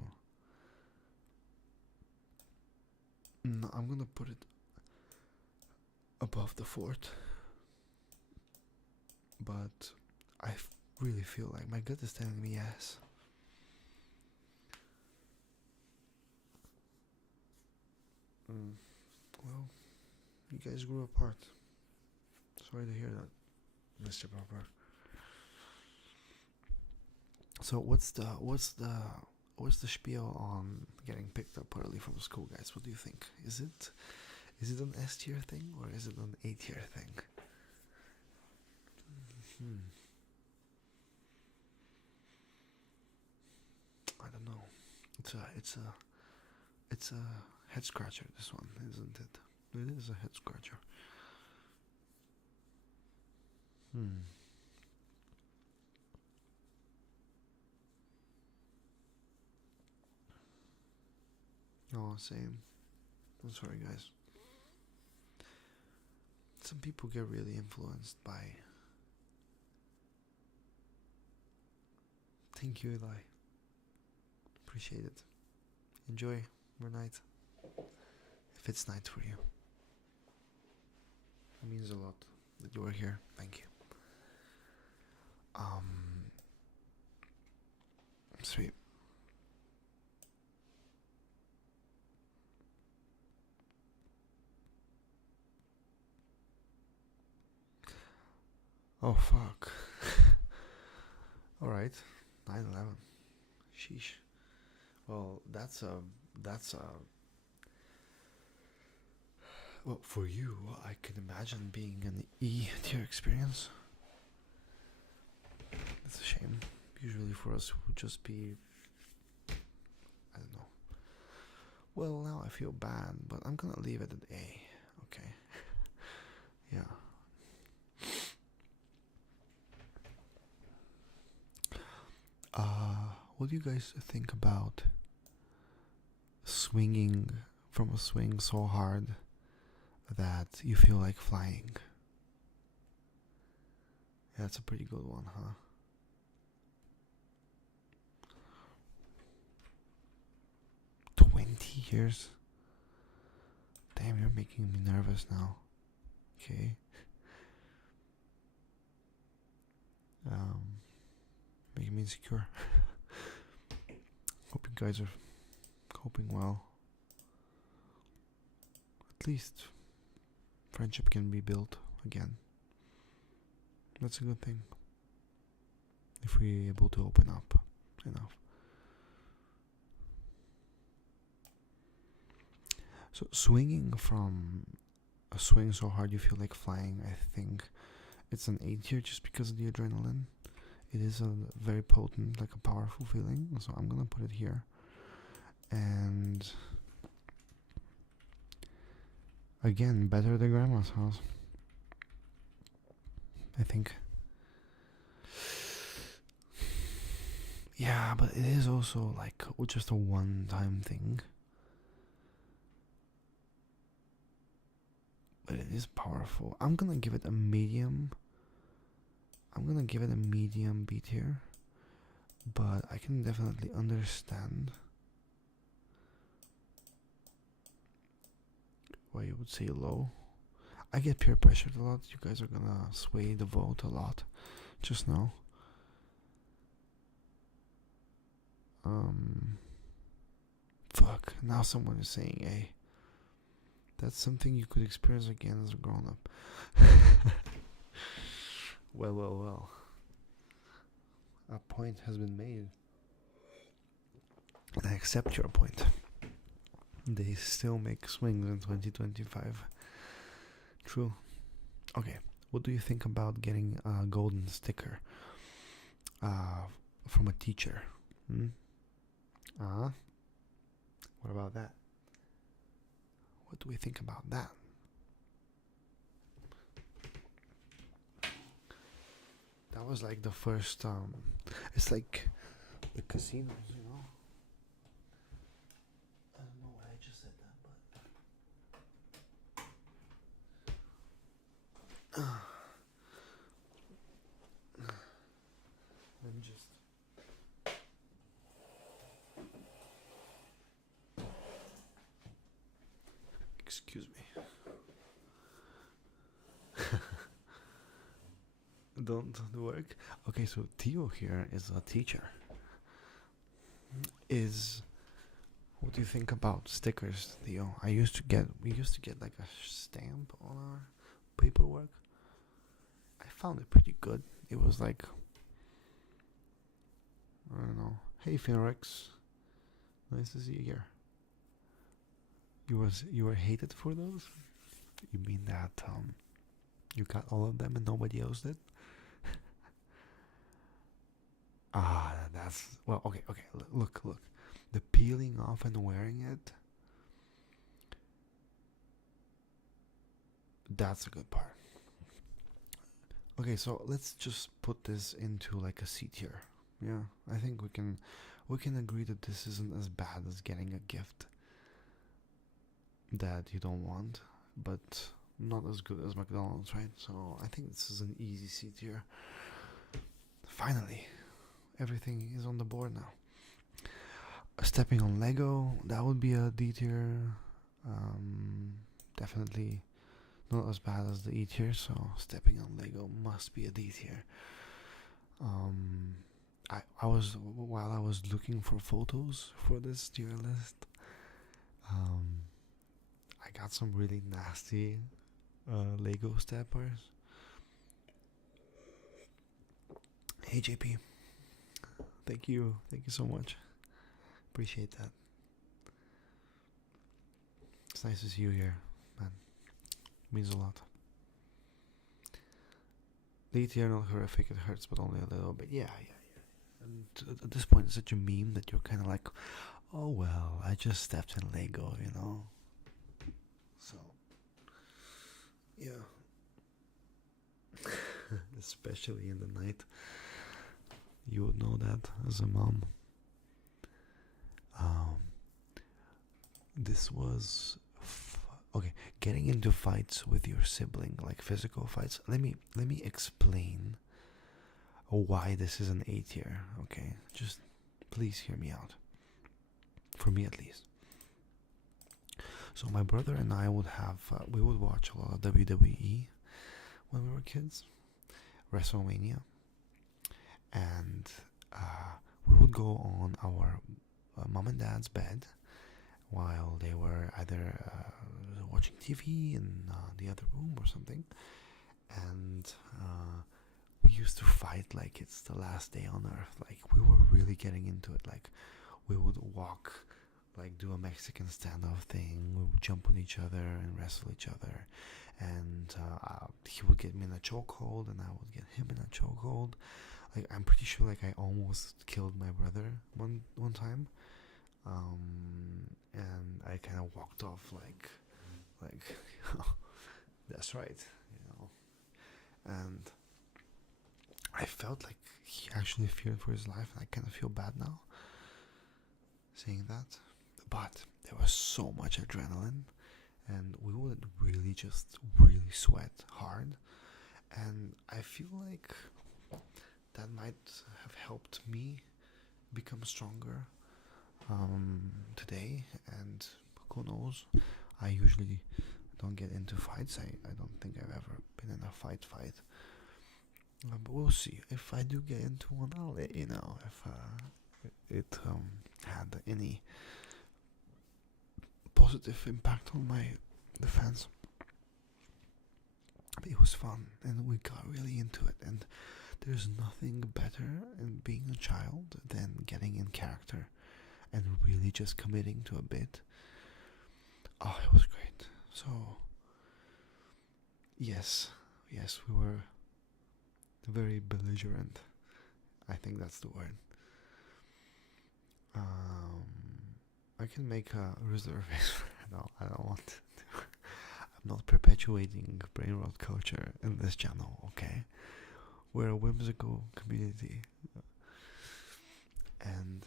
No, I'm gonna put it above the fort. But I really feel like my gut is telling me yes. Well, you guys grew apart. Sorry to hear that, Mr. Popper. So what's the spiel on getting picked up early from school, guys? What do you think? Is it an S tier thing or is it an A tier thing? I don't know. It's a head scratcher. This one, isn't it? It is a head scratcher. Oh, same. I'm sorry, guys. Some people get really influenced by. Thank you, Eli. Appreciate it. Enjoy your night. If it's night for you. It means a lot that you are here. Thank you. Sweet. Oh fuck. Alright. 9/11. Sheesh. Well, that's a well, for you, I can imagine being an E tier experience. It's a shame. Usually for us, it would just be, I don't know. Well, now I feel bad, but I'm gonna leave it at A. Okay. Yeah. What do you guys think about swinging from a swing so hard that you feel like flying? Yeah, that's a pretty good one, huh? $20. Damn, you're making me nervous now. Okay. Making me insecure. Hope you guys are coping well. At least friendship can be built again. That's a good thing. If we're able to open up enough. So swinging from a swing so hard you feel like flying, I think it's an A tier just because of the adrenaline. It is a very potent, like a powerful feeling, so I'm gonna put it here. And again, better than grandma's house, I think. Yeah, but it is also like just a one-time thing. But it is powerful. I'm gonna give it a medium. I'm gonna give it a medium B tier. But I can definitely understand why you would say low. I get peer pressured a lot. You guys are gonna sway the vote a lot. Just know. Fuck. Now someone is saying A. That's something you could experience again as a grown up. Well. A point has been made. And I accept your point. They still make swings in 2025. True. Okay. What do you think about getting a golden sticker uh, from a teacher? Hmm? What about that? What do we think about that? That was like the first. It's like the casinos, you know. I don't know why I just said that, but let me just. Excuse me. Don't work. Okay, so Theo here is a teacher. What do you think about stickers, Theo? We used to get like a stamp on our paperwork. I found it pretty good. It was like, I don't know. Hey, Phoenix, nice to see you here. You were hated for those? You mean that you got all of them and nobody else did? That's well. Okay. Look. The peeling off and wearing it. That's a good part. Okay, so let's just put this into like a C tier. Yeah, I think we can agree that this isn't as bad as getting a gift that you don't want, but not as good as McDonald's, right? So I think this is an easy C tier. Finally, everything is on the board now. Stepping on Lego, that would be a D tier. Definitely not as bad as the E tier, so stepping on Lego must be a D tier. I was while I was looking for photos for this tier list, I got some really nasty Lego steppers. Hey JP, thank you so much. Appreciate that. It's nice to see you here, man. Means a lot. The tier not horrific, it hurts, but only a little bit. Yeah. And at this point, it's such a meme that you're kind of like, oh well, I just stepped in Lego, you know. So, yeah. Especially in the night, you would know that as a mom. This was okay. Getting into fights with your sibling, like physical fights. Let me explain why this is an A tier. Okay, just please hear me out. For me, at least. So my brother and I would have we would watch a lot of WWE when we were kids, WrestleMania, and we would go on our mom and dad's bed while they were either watching TV in the other room or something, and we used to fight like it's the last day on earth. Like we were really getting into it. Like we would walk, like do a Mexican standoff thing. We would jump on each other and wrestle each other, and he would get me in a chokehold, and I would get him in a chokehold. Like I'm pretty sure, like I almost killed my brother one time, and I kind of walked off like that's right, and I felt like he actually feared for his life, and I kind of feel bad now saying that. But there was so much adrenaline, and we would really sweat hard, and I feel like that might have helped me become stronger today. And who knows, I usually don't get into fights. I don't think I've ever been in a fight, but we'll see. If I do get into one, I'll let you know if it had any positive impact on my defense. But it was fun, and we got really into it, and there's nothing better in being a child than getting in character and really just committing to a bit. Oh, it was great. So Yes, yes, we were very belligerent. I think that's the word. Um, I can make a reservation. No, I don't want to. I'm not perpetuating brain rot culture in this channel, okay? We're a whimsical community. And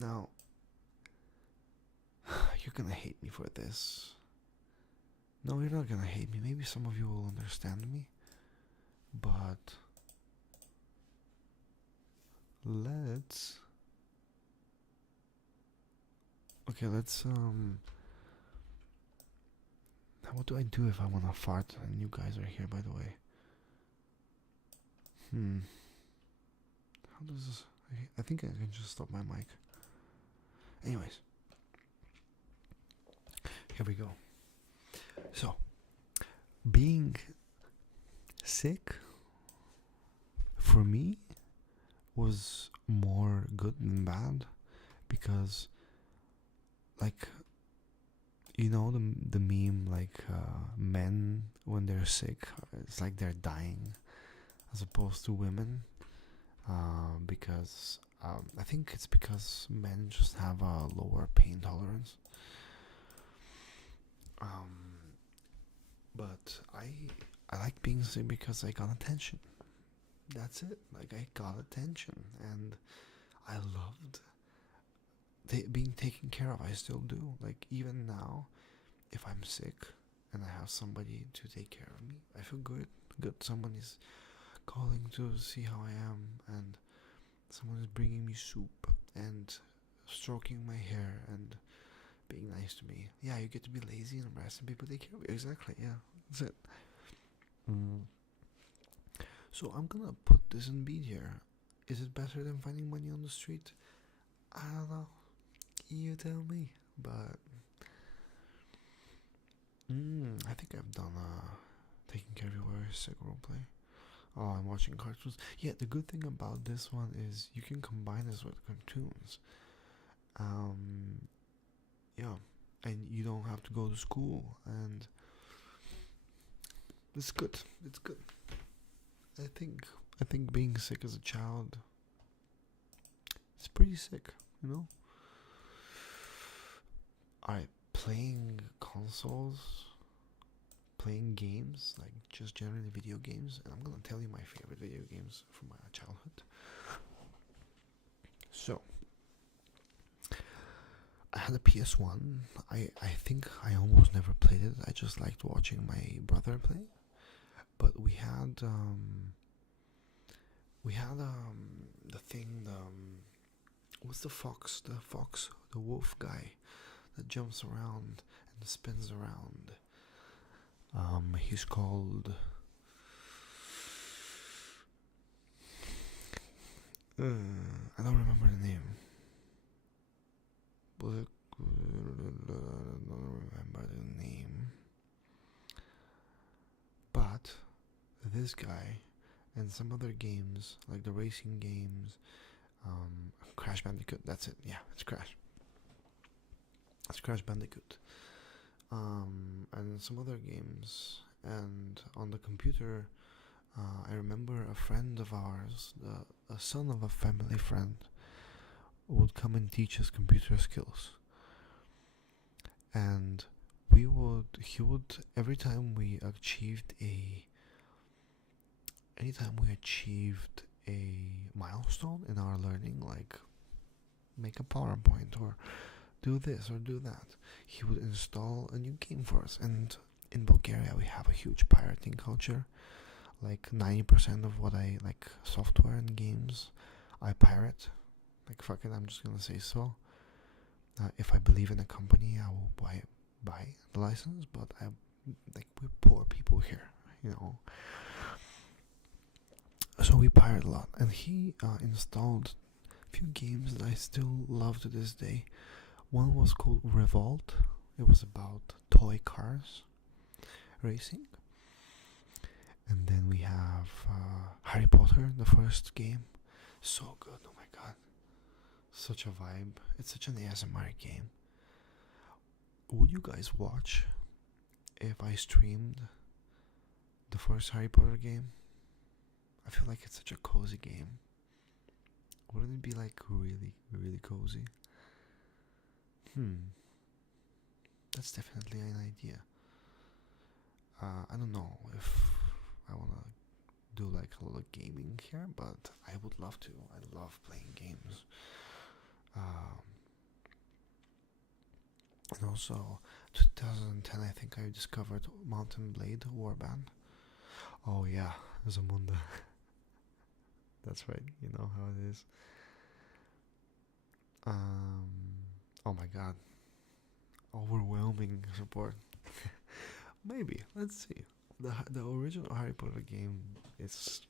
now, you're gonna hate me for this. No, you're not gonna hate me. Maybe some of you will understand me. But let's. Okay, let's. What do I do if I wanna fart? And you guys are here, by the way. How does this. I think I can just stop my mic. Anyways. Here we go. So, being sick for me was more good than bad because, like, you know the meme, like, men when they're sick, it's like they're dying, as opposed to women, because I think it's because men just have a lower pain tolerance. But I like being sick because I got attention. That's it. Like, I got attention, and I loved being taken care of. I still do. Like, even now, if I'm sick and I have somebody to take care of me, I feel good. Good. Someone is calling to see how I am, and someone is bringing me soup and stroking my hair and being nice to me. Yeah, you get to be lazy and rest, and people take care of you. Exactly. Yeah, that's it. So I'm gonna put this in B here. Is it better than finding money on the street? I don't know. You tell me. But I think I've done taking care of your sick roleplay. Oh, I'm watching cartoons. Yeah, the good thing about this one is you can combine this with cartoons. Yeah, and you don't have to go to school, and it's good. It's good. I think being sick as a child, it's pretty sick, you know. Alright, playing consoles, playing games, like just generally video games, and I'm gonna tell you my favorite video games from my childhood. So, I had a PS1. I think I almost never played it. I just liked watching my brother play. But we had the thing, what's the fox? The wolf guy that jumps around and spins around. He's called. I don't remember the name. I don't remember the name. But this guy and some other games, like the racing games, Crash Bandicoot. That's it. Yeah, it's Crash. It's Crash Bandicoot. And some other games. And on the computer, I remember a friend of ours, a son of a family friend, would come and teach us computer skills. And he would, anytime we achieved a milestone in our learning, like make a PowerPoint or do this or do that, he would install a new game for us. And in Bulgaria, we have a huge pirating culture. Like 90% of what I like, software and games, I pirate. Like, fuck it, I'm just gonna say so. If I believe in a company, I will buy the license. But we're poor people here, you know. So we pirate a lot, and he installed a few games that I still love to this day. One was called Revolt. It was about toy cars racing. And then we have Harry Potter, the first game. So good, oh my god. Such a vibe. It's such an ASMR game. Would you guys watch if I streamed The first Harry Potter game. I feel like it's such a cozy game. Wouldn't it be like really, really cozy? That's definitely an idea. I don't know if I wanna do like a little gaming here, but I would love to. I love playing games. Um, and also, 2010, I think I discovered Mountain Blade Warband. Oh yeah, Zamunda. That's right. You know how it is. Um, oh my god, overwhelming support. Maybe. Let's see. The original Harry Potter game, it's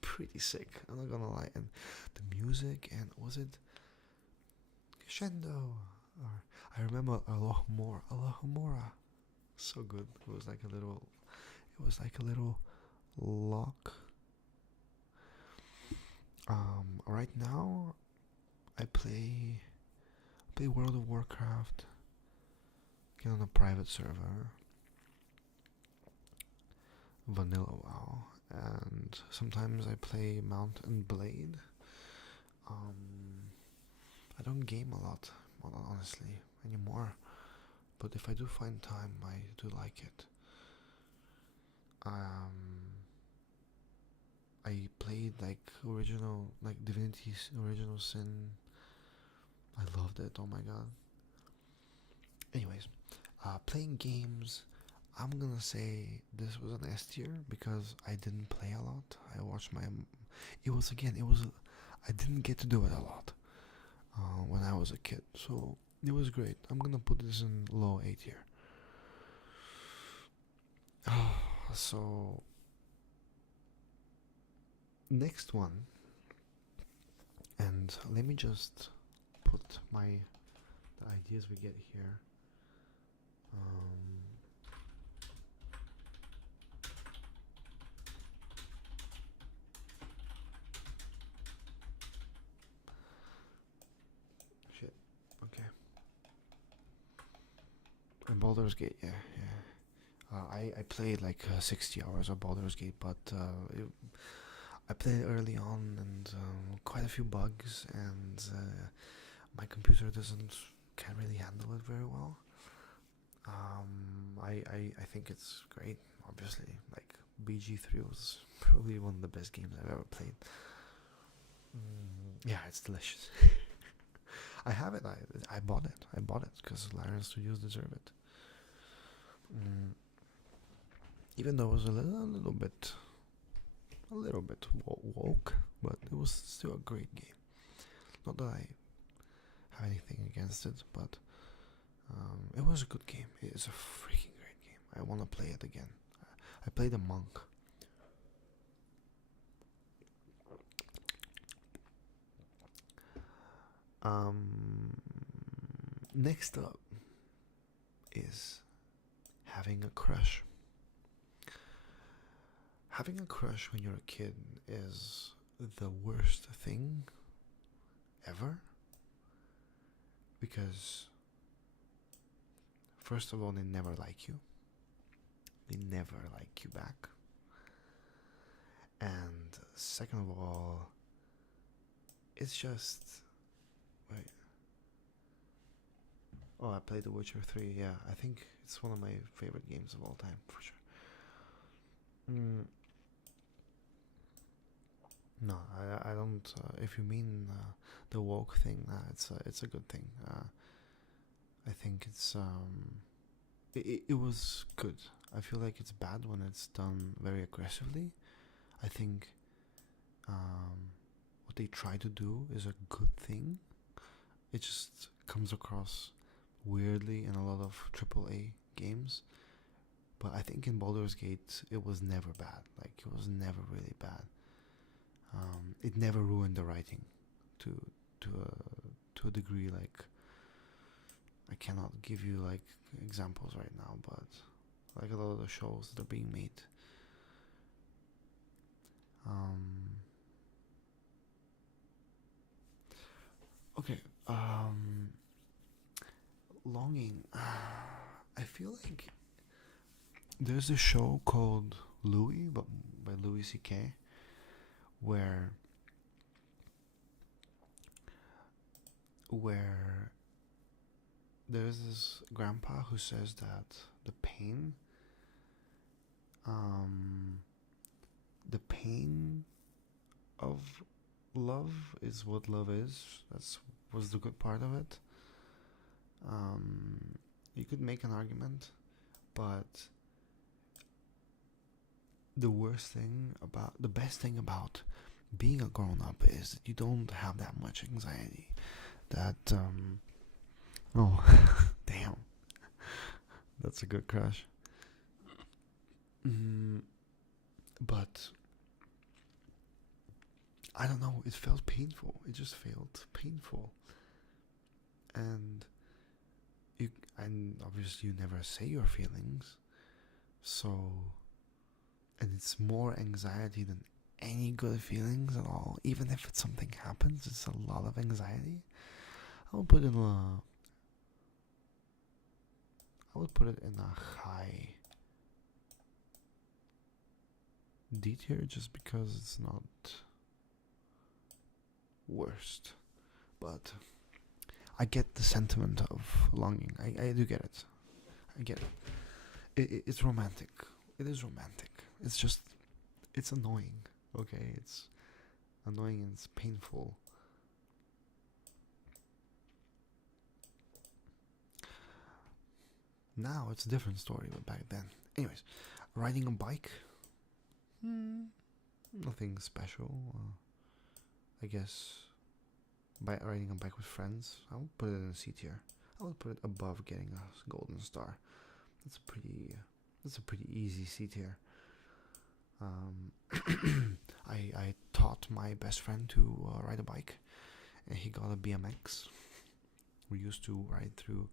pretty sick. I'm not gonna lie. And the music, and was it Crescendo? Or I remember Alohomora. So good. It was like a little. It was like a little lock. Right now, I play World of Warcraft. Get on a private server. Vanilla WoW, and sometimes I play Mount and Blade. I don't game a lot, honestly, anymore. But if I do find time, I do like it. I played like Divinity's Original Sin. I loved it. Oh my god. Anyways, playing games. I'm gonna say this was an S tier because I didn't play a lot. I watched my. It was again. It was. I didn't get to do it a lot when I was a kid, so it was great. I'm gonna put this in low A tier. So next one, and let me just put the ideas we get here. Shit. Okay. And Baldur's Gate, yeah. I played like 60 hours of Baldur's Gate, but I played early on and quite a few bugs, and my computer can't really handle it very well. I think it's great. Obviously, like BG3 was probably one of the best games I've ever played. Yeah, it's delicious. I have it. I bought it. I bought it because Larian Studios deserve it. Even though it was a little bit woke, but it was still a great game. Not that I have anything against it, but it was a good game. It's a freaking great game. I want to play it again. I played a monk. Next up is having a crush. Having a crush when you're a kid is the worst thing ever, because first of all, they never like you. They never like you back. And second of all, it's just... Wait. Oh, I played The Witcher 3, yeah. I think it's one of my favorite games of all time, for sure. No, I don't. If you mean the woke thing, it's a good thing. I think it was good. I feel like it's bad when it's done very aggressively. I think what they try to do is a good thing. It just comes across weirdly in a lot of AAA games. But I think in Baldur's Gate, it was never bad. Like, it was never really bad. It never ruined the writing to a degree. Like, I cannot give you like examples right now, but like a lot of the shows that are being made. Okay. Longing. I feel like there's a show called Louis, but by Louis C.K., where where there's this grandpa who says that the pain, um, the pain of love is what love is. That's was the good part of it. Um, you could make an argument, but the best thing about being a grown up is that you don't have that much anxiety. That oh, damn, that's a good crush. Mm, but I don't know. It felt painful. It just felt painful, and and obviously you never say your feelings, so and it's more anxiety than any good feelings at all. Even if it's something happens, it's a lot of anxiety. I would put it in a I would put it in a high D tier just because it's not worst. But I get the sentiment of longing. I do get it. I get it. It's romantic. It is romantic. It's just, it's annoying. Okay, it's annoying and it's painful. Now it's a different story, but back then. Anyways, riding a bike. Nothing special. I guess by riding a bike with friends, I would put it in a C tier. I would put it above getting a golden star. That's a pretty easy C tier. I taught my best friend to ride a bike, and he got a BMX. We used to ride through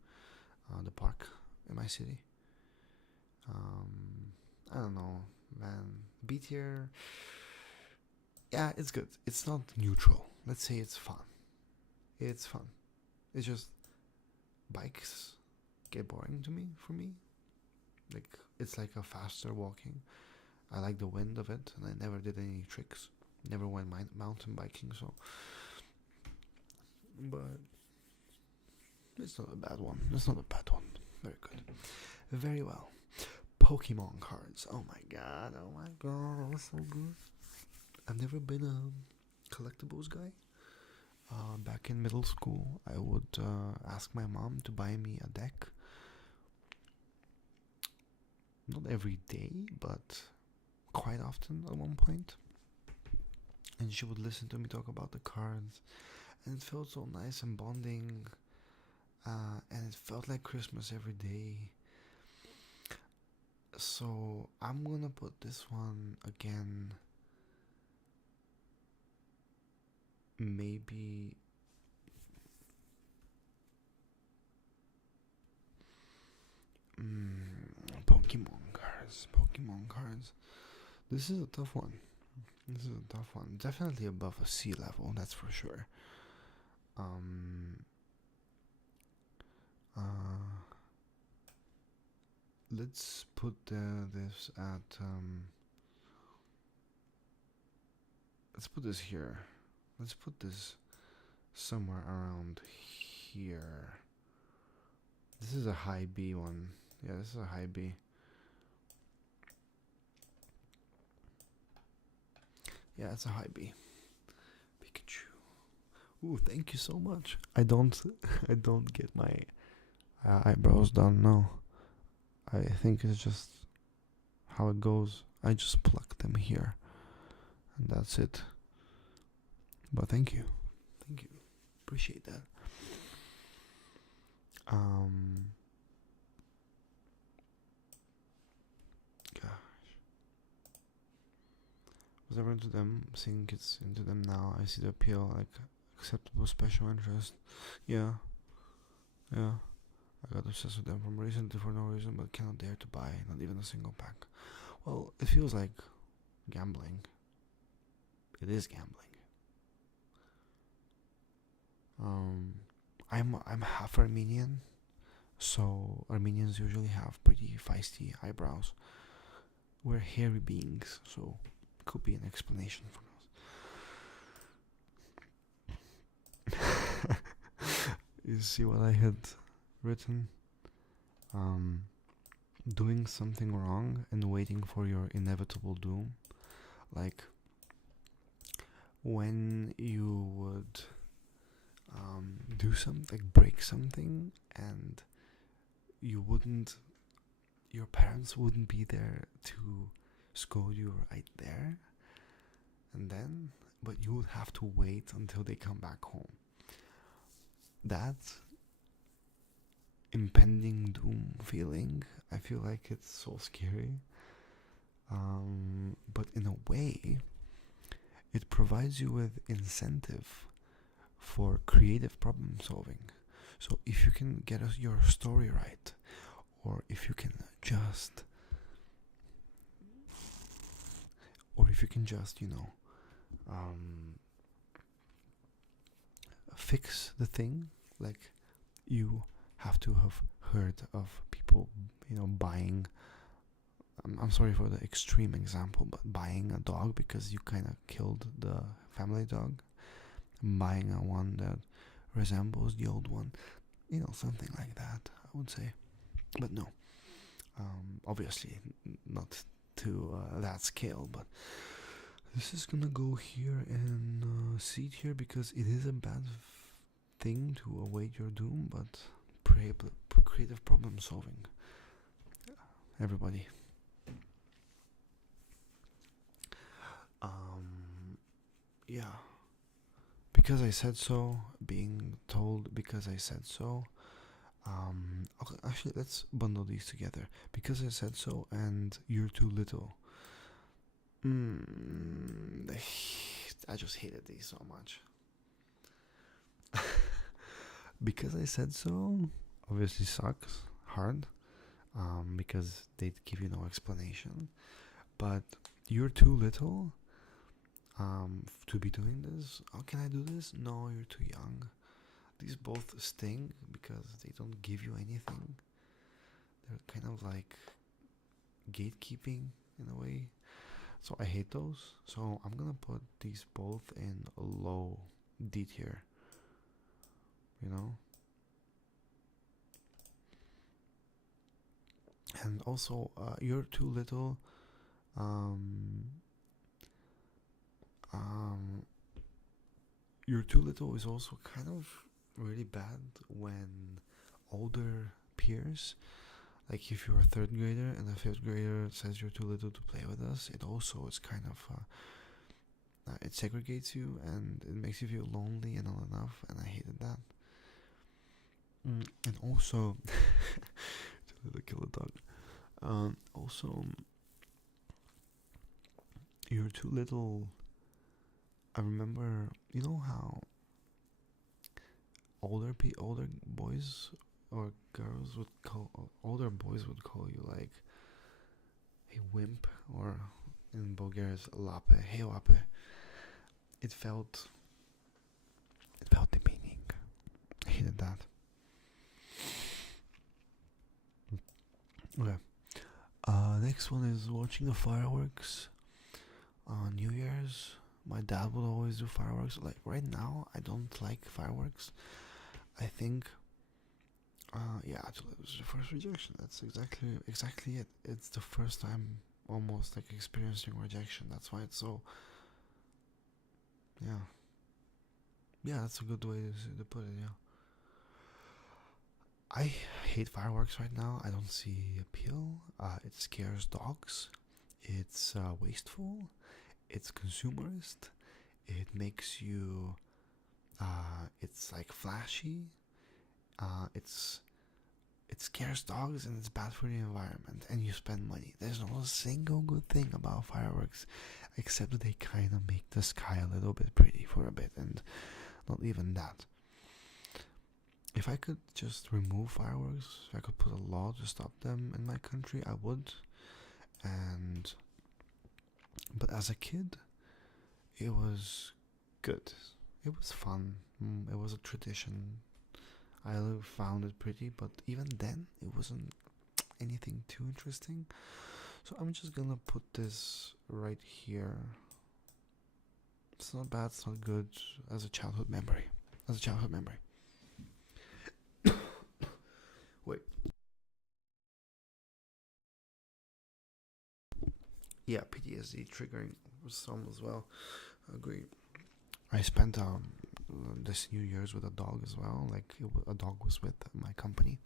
the park in my city. I don't know, man. B tier, yeah, it's good. It's not neutral. Let's say it's fun. It's fun. It's just bikes get boring to me. For me, like it's like a faster walking. I like the wind of it, and I never did any tricks. Never went mountain biking, so. But it's not a bad one. It's not a bad one. Very good. Very well. Pokemon cards. Oh my god. Oh my god. That was so good. I've never been a collectibles guy. Back in middle school, I would ask my mom to buy me a deck. Not every day, but quite often at one point. And she would listen to me talk about the cards. And it felt so nice and bonding. And it felt like Christmas every day. So I'm gonna put this one again. Maybe Pokemon cards. Pokemon cards. This is a tough one. This is a tough one. Definitely above a C level, that's for sure. Let's put this at let's put this here. Let's put this somewhere around here. This is a high B one. Yeah, this is a high B. Yeah, it's a high B. Pikachu. Ooh, thank you so much. I don't get my eyebrows done. No, I think it's just how it goes. I just pluck them here, and that's it. But thank you, appreciate that. Gosh, was ever into them? Seeing kids into them now, I see the appeal. Like acceptable special interest. Yeah. I got obsessed with them from recently for no reason, but cannot dare to buy, not even a single pack. Well, it feels like gambling. It is gambling. I'm half Armenian, so Armenians usually have pretty feisty eyebrows, we're hairy beings, so could be an explanation for us. You see what I had written? Doing something wrong and waiting for your inevitable doom. Like when you would do something, like break something, and your parents wouldn't be there to scold you right there and then, but you would have to wait until they come back home. That impending doom feeling, I feel like it's so scary. But in a way, it provides you with incentive for creative problem solving. So if you can get your story right, or if you can just, fix the thing, like you have to have heard of people, buying. I'm sorry for the extreme example, but buying a dog because you kind of killed the family dog, buying a one that resembles the old one, something like that, I would say. But no, obviously not to that scale, but this is gonna go here and seed here because it is a bad thing to await your doom, but creative problem solving. Everybody. Yeah. Because I said so, being told because I said so. Okay, actually, let's bundle these together. Because I said so, and you're too little. I just hated these so much. Because I said so, obviously sucks hard. Because they give you no explanation. But you're too little. To be doing this. Oh, can I do this? No, you're too young. These both sting because they don't give you anything. They're kind of like gatekeeping in a way. So I hate those. So I'm gonna put these both in low D tier. And also, you're too little. You're too little is also kind of really bad when older peers, like if you're a third grader and a fifth grader says you're too little to play with us, it also is kind of it segregates you and it makes you feel lonely and not enough, and I hated that. And also, too little kill a dog. Also, you're too little. I remember, how older boys or girls would call older boys would call you like a wimp, or in Bulgaria it's lape. Hey lape. It felt demeaning. I hated that. Okay. Next one is watching the fireworks on New Year's. My dad would always do fireworks. Like right now, I don't like fireworks. I think, yeah, actually, it was the first rejection. That's exactly it. It's the first time almost like experiencing rejection. That's why it's so. Yeah, that's a good way to put it. Yeah. I hate fireworks right now. I don't see appeal. It scares dogs. It's wasteful. It's consumerist. It makes you. It's like flashy. It scares dogs and it's bad for the environment. And you spend money. There's not a single good thing about fireworks, except that they kind of make the sky a little bit pretty for a bit, and not even that. If I could just remove fireworks, if I could put a law to stop them in my country, I would. But as a kid, it was good. It was fun. It was a tradition. I found it pretty, but even then, it wasn't anything too interesting. So I'm just gonna put this right here. It's not bad, it's not good, as a childhood memory. As a childhood memory. Wait. Yeah, PTSD triggering some as well. Agree. I spent this New Year's with a dog as well. Like a dog was with my company.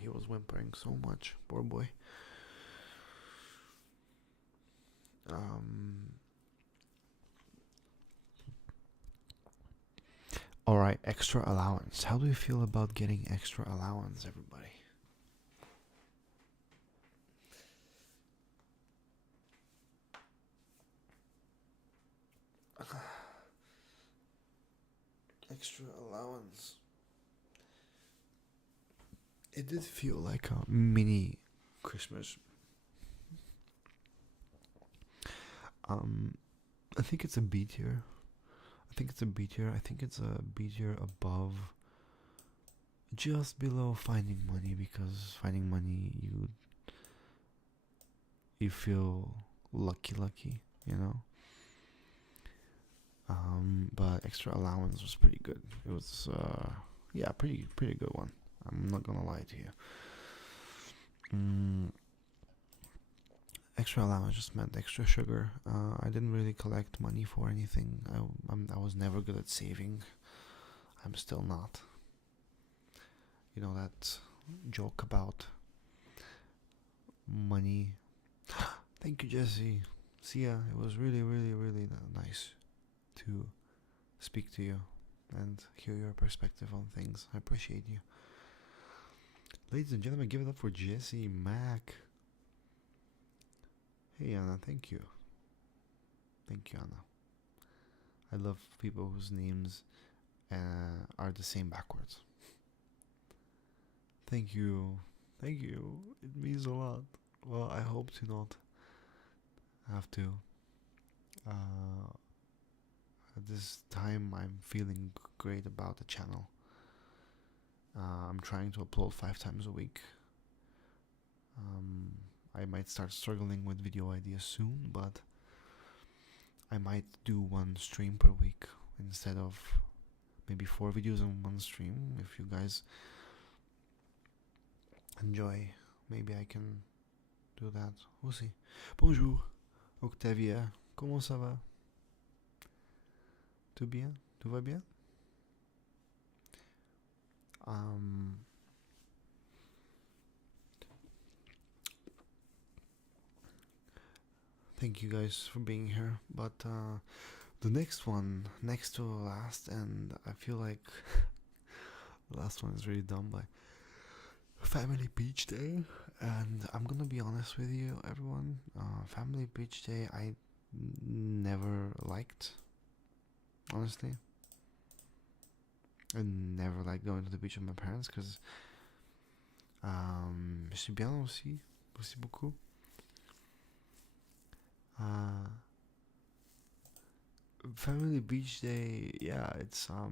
He was whimpering so much, poor boy. All right, extra allowance. How do you feel about getting extra allowance, everybody? Extra allowance. It did feel like a mini Christmas. I think it's a B tier. I think it's a B tier. I think it's a B tier above, just below finding money, because finding money you feel lucky, you know. But extra allowance was pretty good. It was yeah, pretty good one. I'm not gonna lie to you. Extra allowance just meant extra sugar. I didn't really collect money for anything. I was never good at saving. I'm still not. You know that joke about money. Thank you, Jesse. See ya. It was really nice to speak to you and hear your perspective on things. I appreciate you. Ladies and gentlemen, give it up for Jesse Mack. Hey Anna, thank you. Thank you, Anna. I love people whose names are the same backwards. Thank you. Thank you. It means a lot. Well, I hope to not have to. At this time, I'm feeling great about the channel. I'm trying to upload 5 times a week. I might start struggling with video ideas soon, but I might do 1 stream per week instead of maybe 4 videos on 1 stream. If you guys enjoy, maybe I can do that. We'll see. Bonjour, Octavia. Comment ça va? Tout bien? Tout va bien? Thank you guys for being here. But the next one, next to the last, and I feel like the last one is really dumb, but Family Beach Day. And I'm gonna be honest with you, everyone. Family Beach Day, I never liked. Honestly, I never liked going to the beach with my parents because je suis bien aussi beaucoup. Family Beach Day, yeah, it's a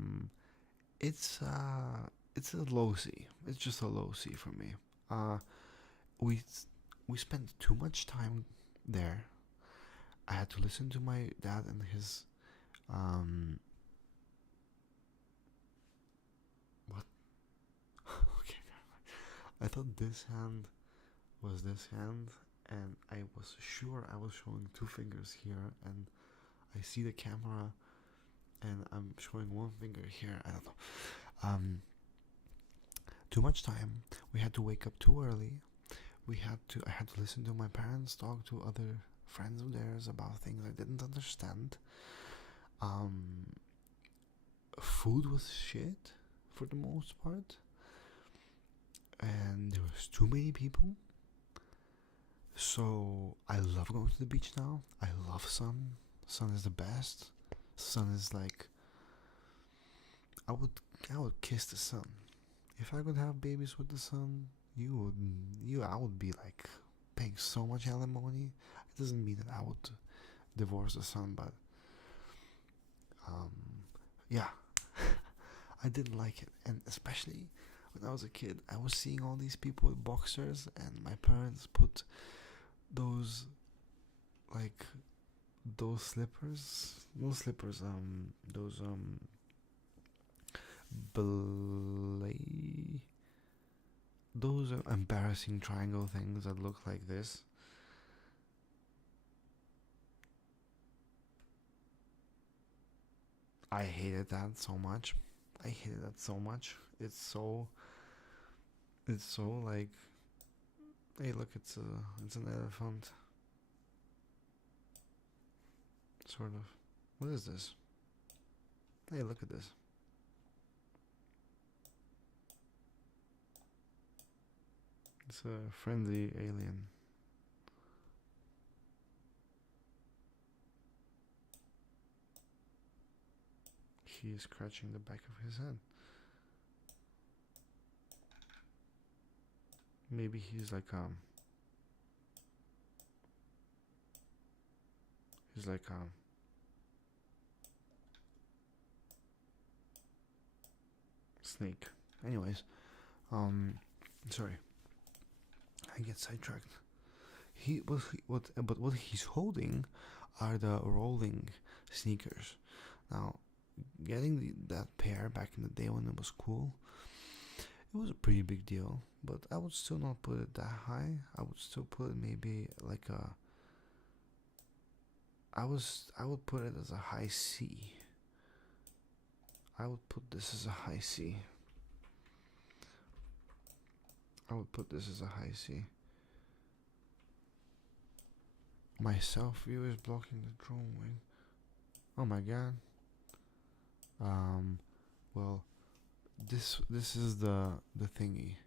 low C. It's just a low C for me. We we spent too much time there. I had to listen to my dad and his what? Okay, I thought this hand was this hand, and I was sure I was showing 2 fingers here, and I see the camera, and I'm showing 1 finger here. I don't know. Too much time. We had to wake up too early. I had to listen to my parents talk to other friends of theirs about things I didn't understand. Food was shit for the most part, and there was too many people. So I love going to the beach now. I love sun. Sun is the best. Sun is like, I would kiss the sun. If I could have babies with the sun, I would be like paying so much alimony. It doesn't mean that I would divorce the sun, but yeah, I didn't like it, and especially when I was a kid, I was seeing all these people with boxers, and my parents put those like those slippers, no slippers, those belay, those embarrassing triangle things that look like this. I hated that so much. I hated that so much. It's so like, hey, look, it's an elephant, sort of. What is this? Hey, look at this. It's a friendly alien. He is scratching the back of his head. Maybe he's like he's like snake. Anyways, sorry, I get sidetracked. But what he's holding are the rolling sneakers. Now, getting that pair back in the day when it was cool, it was a pretty big deal. But I would still not put it that high. I would still put it maybe like a. I would put it as a high C. I would put this as a high C. I would put this as a high C. My self view is blocking the drone wing. Oh my god. Well, this is the thingy.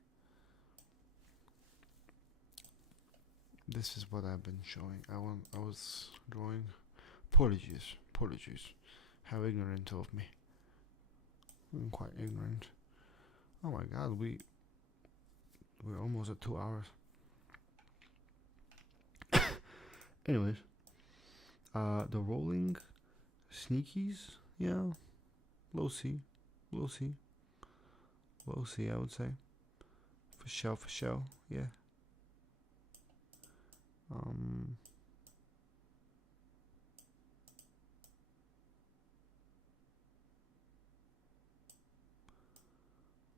This is what I've been showing. I was drawing. Apologies. How ignorant of me. I'm quite ignorant. Oh my god, we're almost at 2 hours. Anyways, the rolling sneakies, yeah, low C, I would say, for sure, yeah.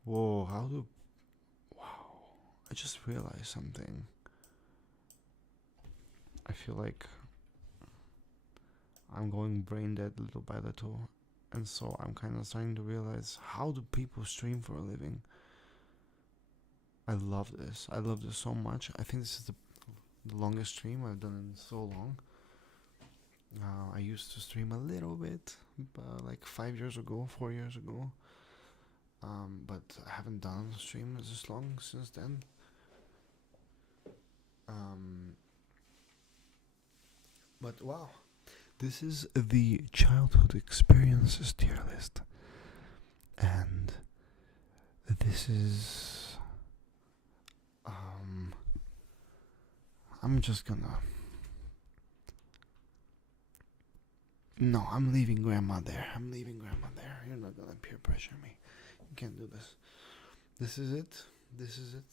Whoa, wow, I just realized something. I feel like I'm going brain dead little by little, and so I'm kind of starting to realize, how do people stream for a living? I love this so much. I think this is the longest stream I've done in so long. I used to stream a little bit, like 4 years ago, but I haven't done a stream this long since then. But wow, this is the childhood experiences tier list, and this is I'm just gonna. No, I'm leaving grandma there. You're not gonna peer pressure me. You can't do this. This is it.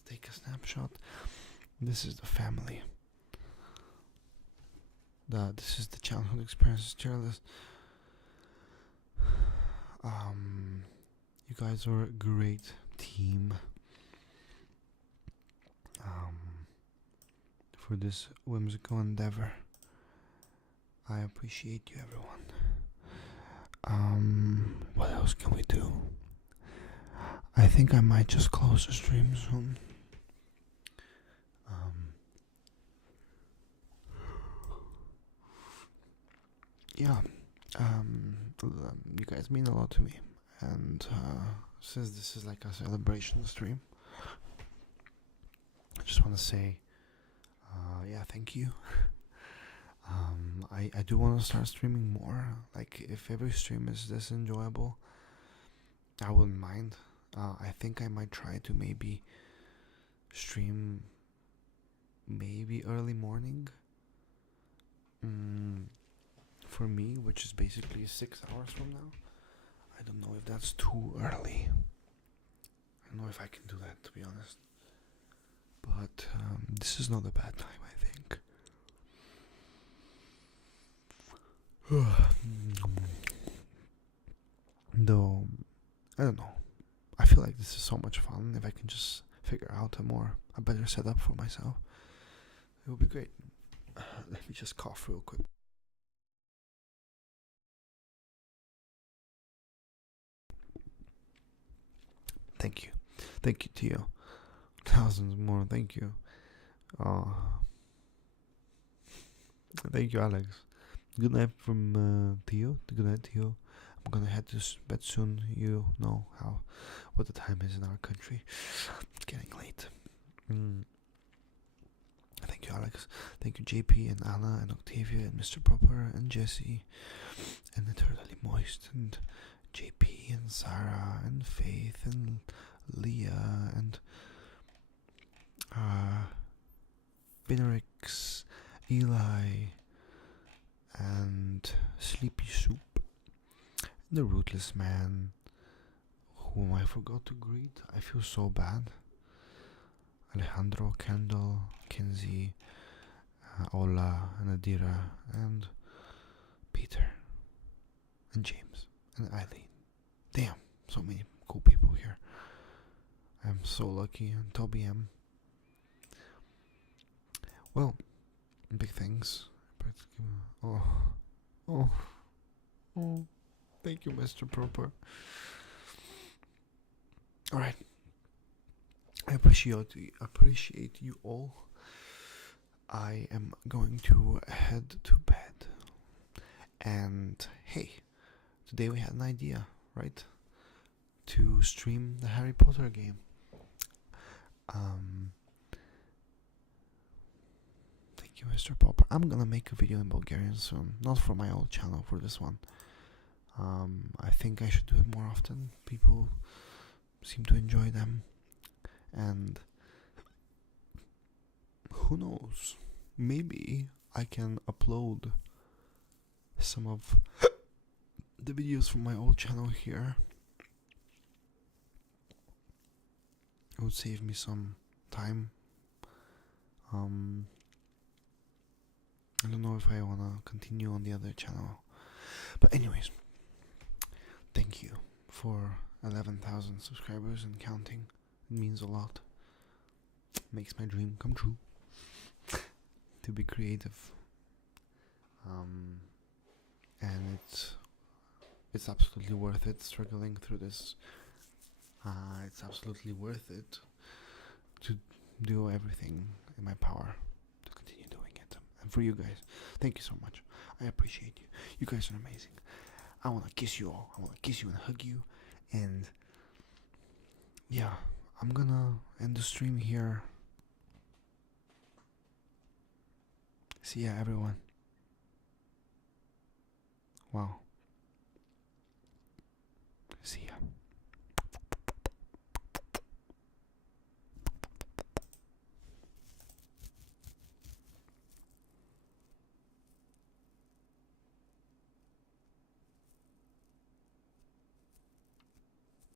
Take a snapshot. This is the family. This is the childhood experiences tier list. You guys are a great team. For this whimsical endeavor. I appreciate you, everyone. What else can we do? I think I might just close the stream soon. Yeah. You guys mean a lot to me, and since this is like a celebration stream, I just want to say, yeah, thank you. I do want to start streaming more. Like, if every stream is this enjoyable, I wouldn't mind. I think I might try to maybe stream maybe early morning. For me, which is basically 6 hours from now. I don't know if that's too early. don't know if I can do that, to be honest. But this is not a bad time, I think. Though, I don't know. I feel like this is so much fun. If I can just figure out a better setup for myself, it would be great. Let me just cough real quick. Thank you. Thank you, Tio. Thousands more, thank you. Thank you, Alex. Good night from Tio. Good night, Tio. I'm gonna head to bed soon. You know what the time is in our country. It's getting late. Thank you, Alex. Thank you, JP and Anna and Octavia and Mr. Proper and Jesse and Eternally Moist and JP and Sarah and Faith and Leah and Binerix, Eli and Sleepy Soup and the Rootless Man, whom I forgot to greet. I feel so bad. Alejandro, Kendall, Kinsey, Ola, and Adira, and Peter, and James, and Eileen. Damn, so many cool people here. I'm so lucky, and Toby M. Well, big thanks. Oh, thank you, Mr. Proper. Alright. I appreciate you all. I am going to head to bed. And hey, today we had an idea, right? To stream the Harry Potter game. Thank you, Mr. Popper. I'm gonna make a video in Bulgarian soon. Not for my old channel, for this one. I think I should do it more often. People seem to enjoy them. And who knows? Maybe I can upload some of the videos from my old channel here. It would save me some time. I don't know if I wanna continue on the other channel. But anyways, thank you for 11,000 subscribers and counting. It means a lot. Makes my dream come true. To be creative. And it's absolutely worth it struggling through this. It's absolutely worth it to do everything in my power to continue doing it. And for you guys, thank you so much. I appreciate you. You guys are amazing. I want to kiss you all. I want to kiss you and hug you. And yeah, I'm gonna end the stream here. See ya, everyone. Wow. See ya.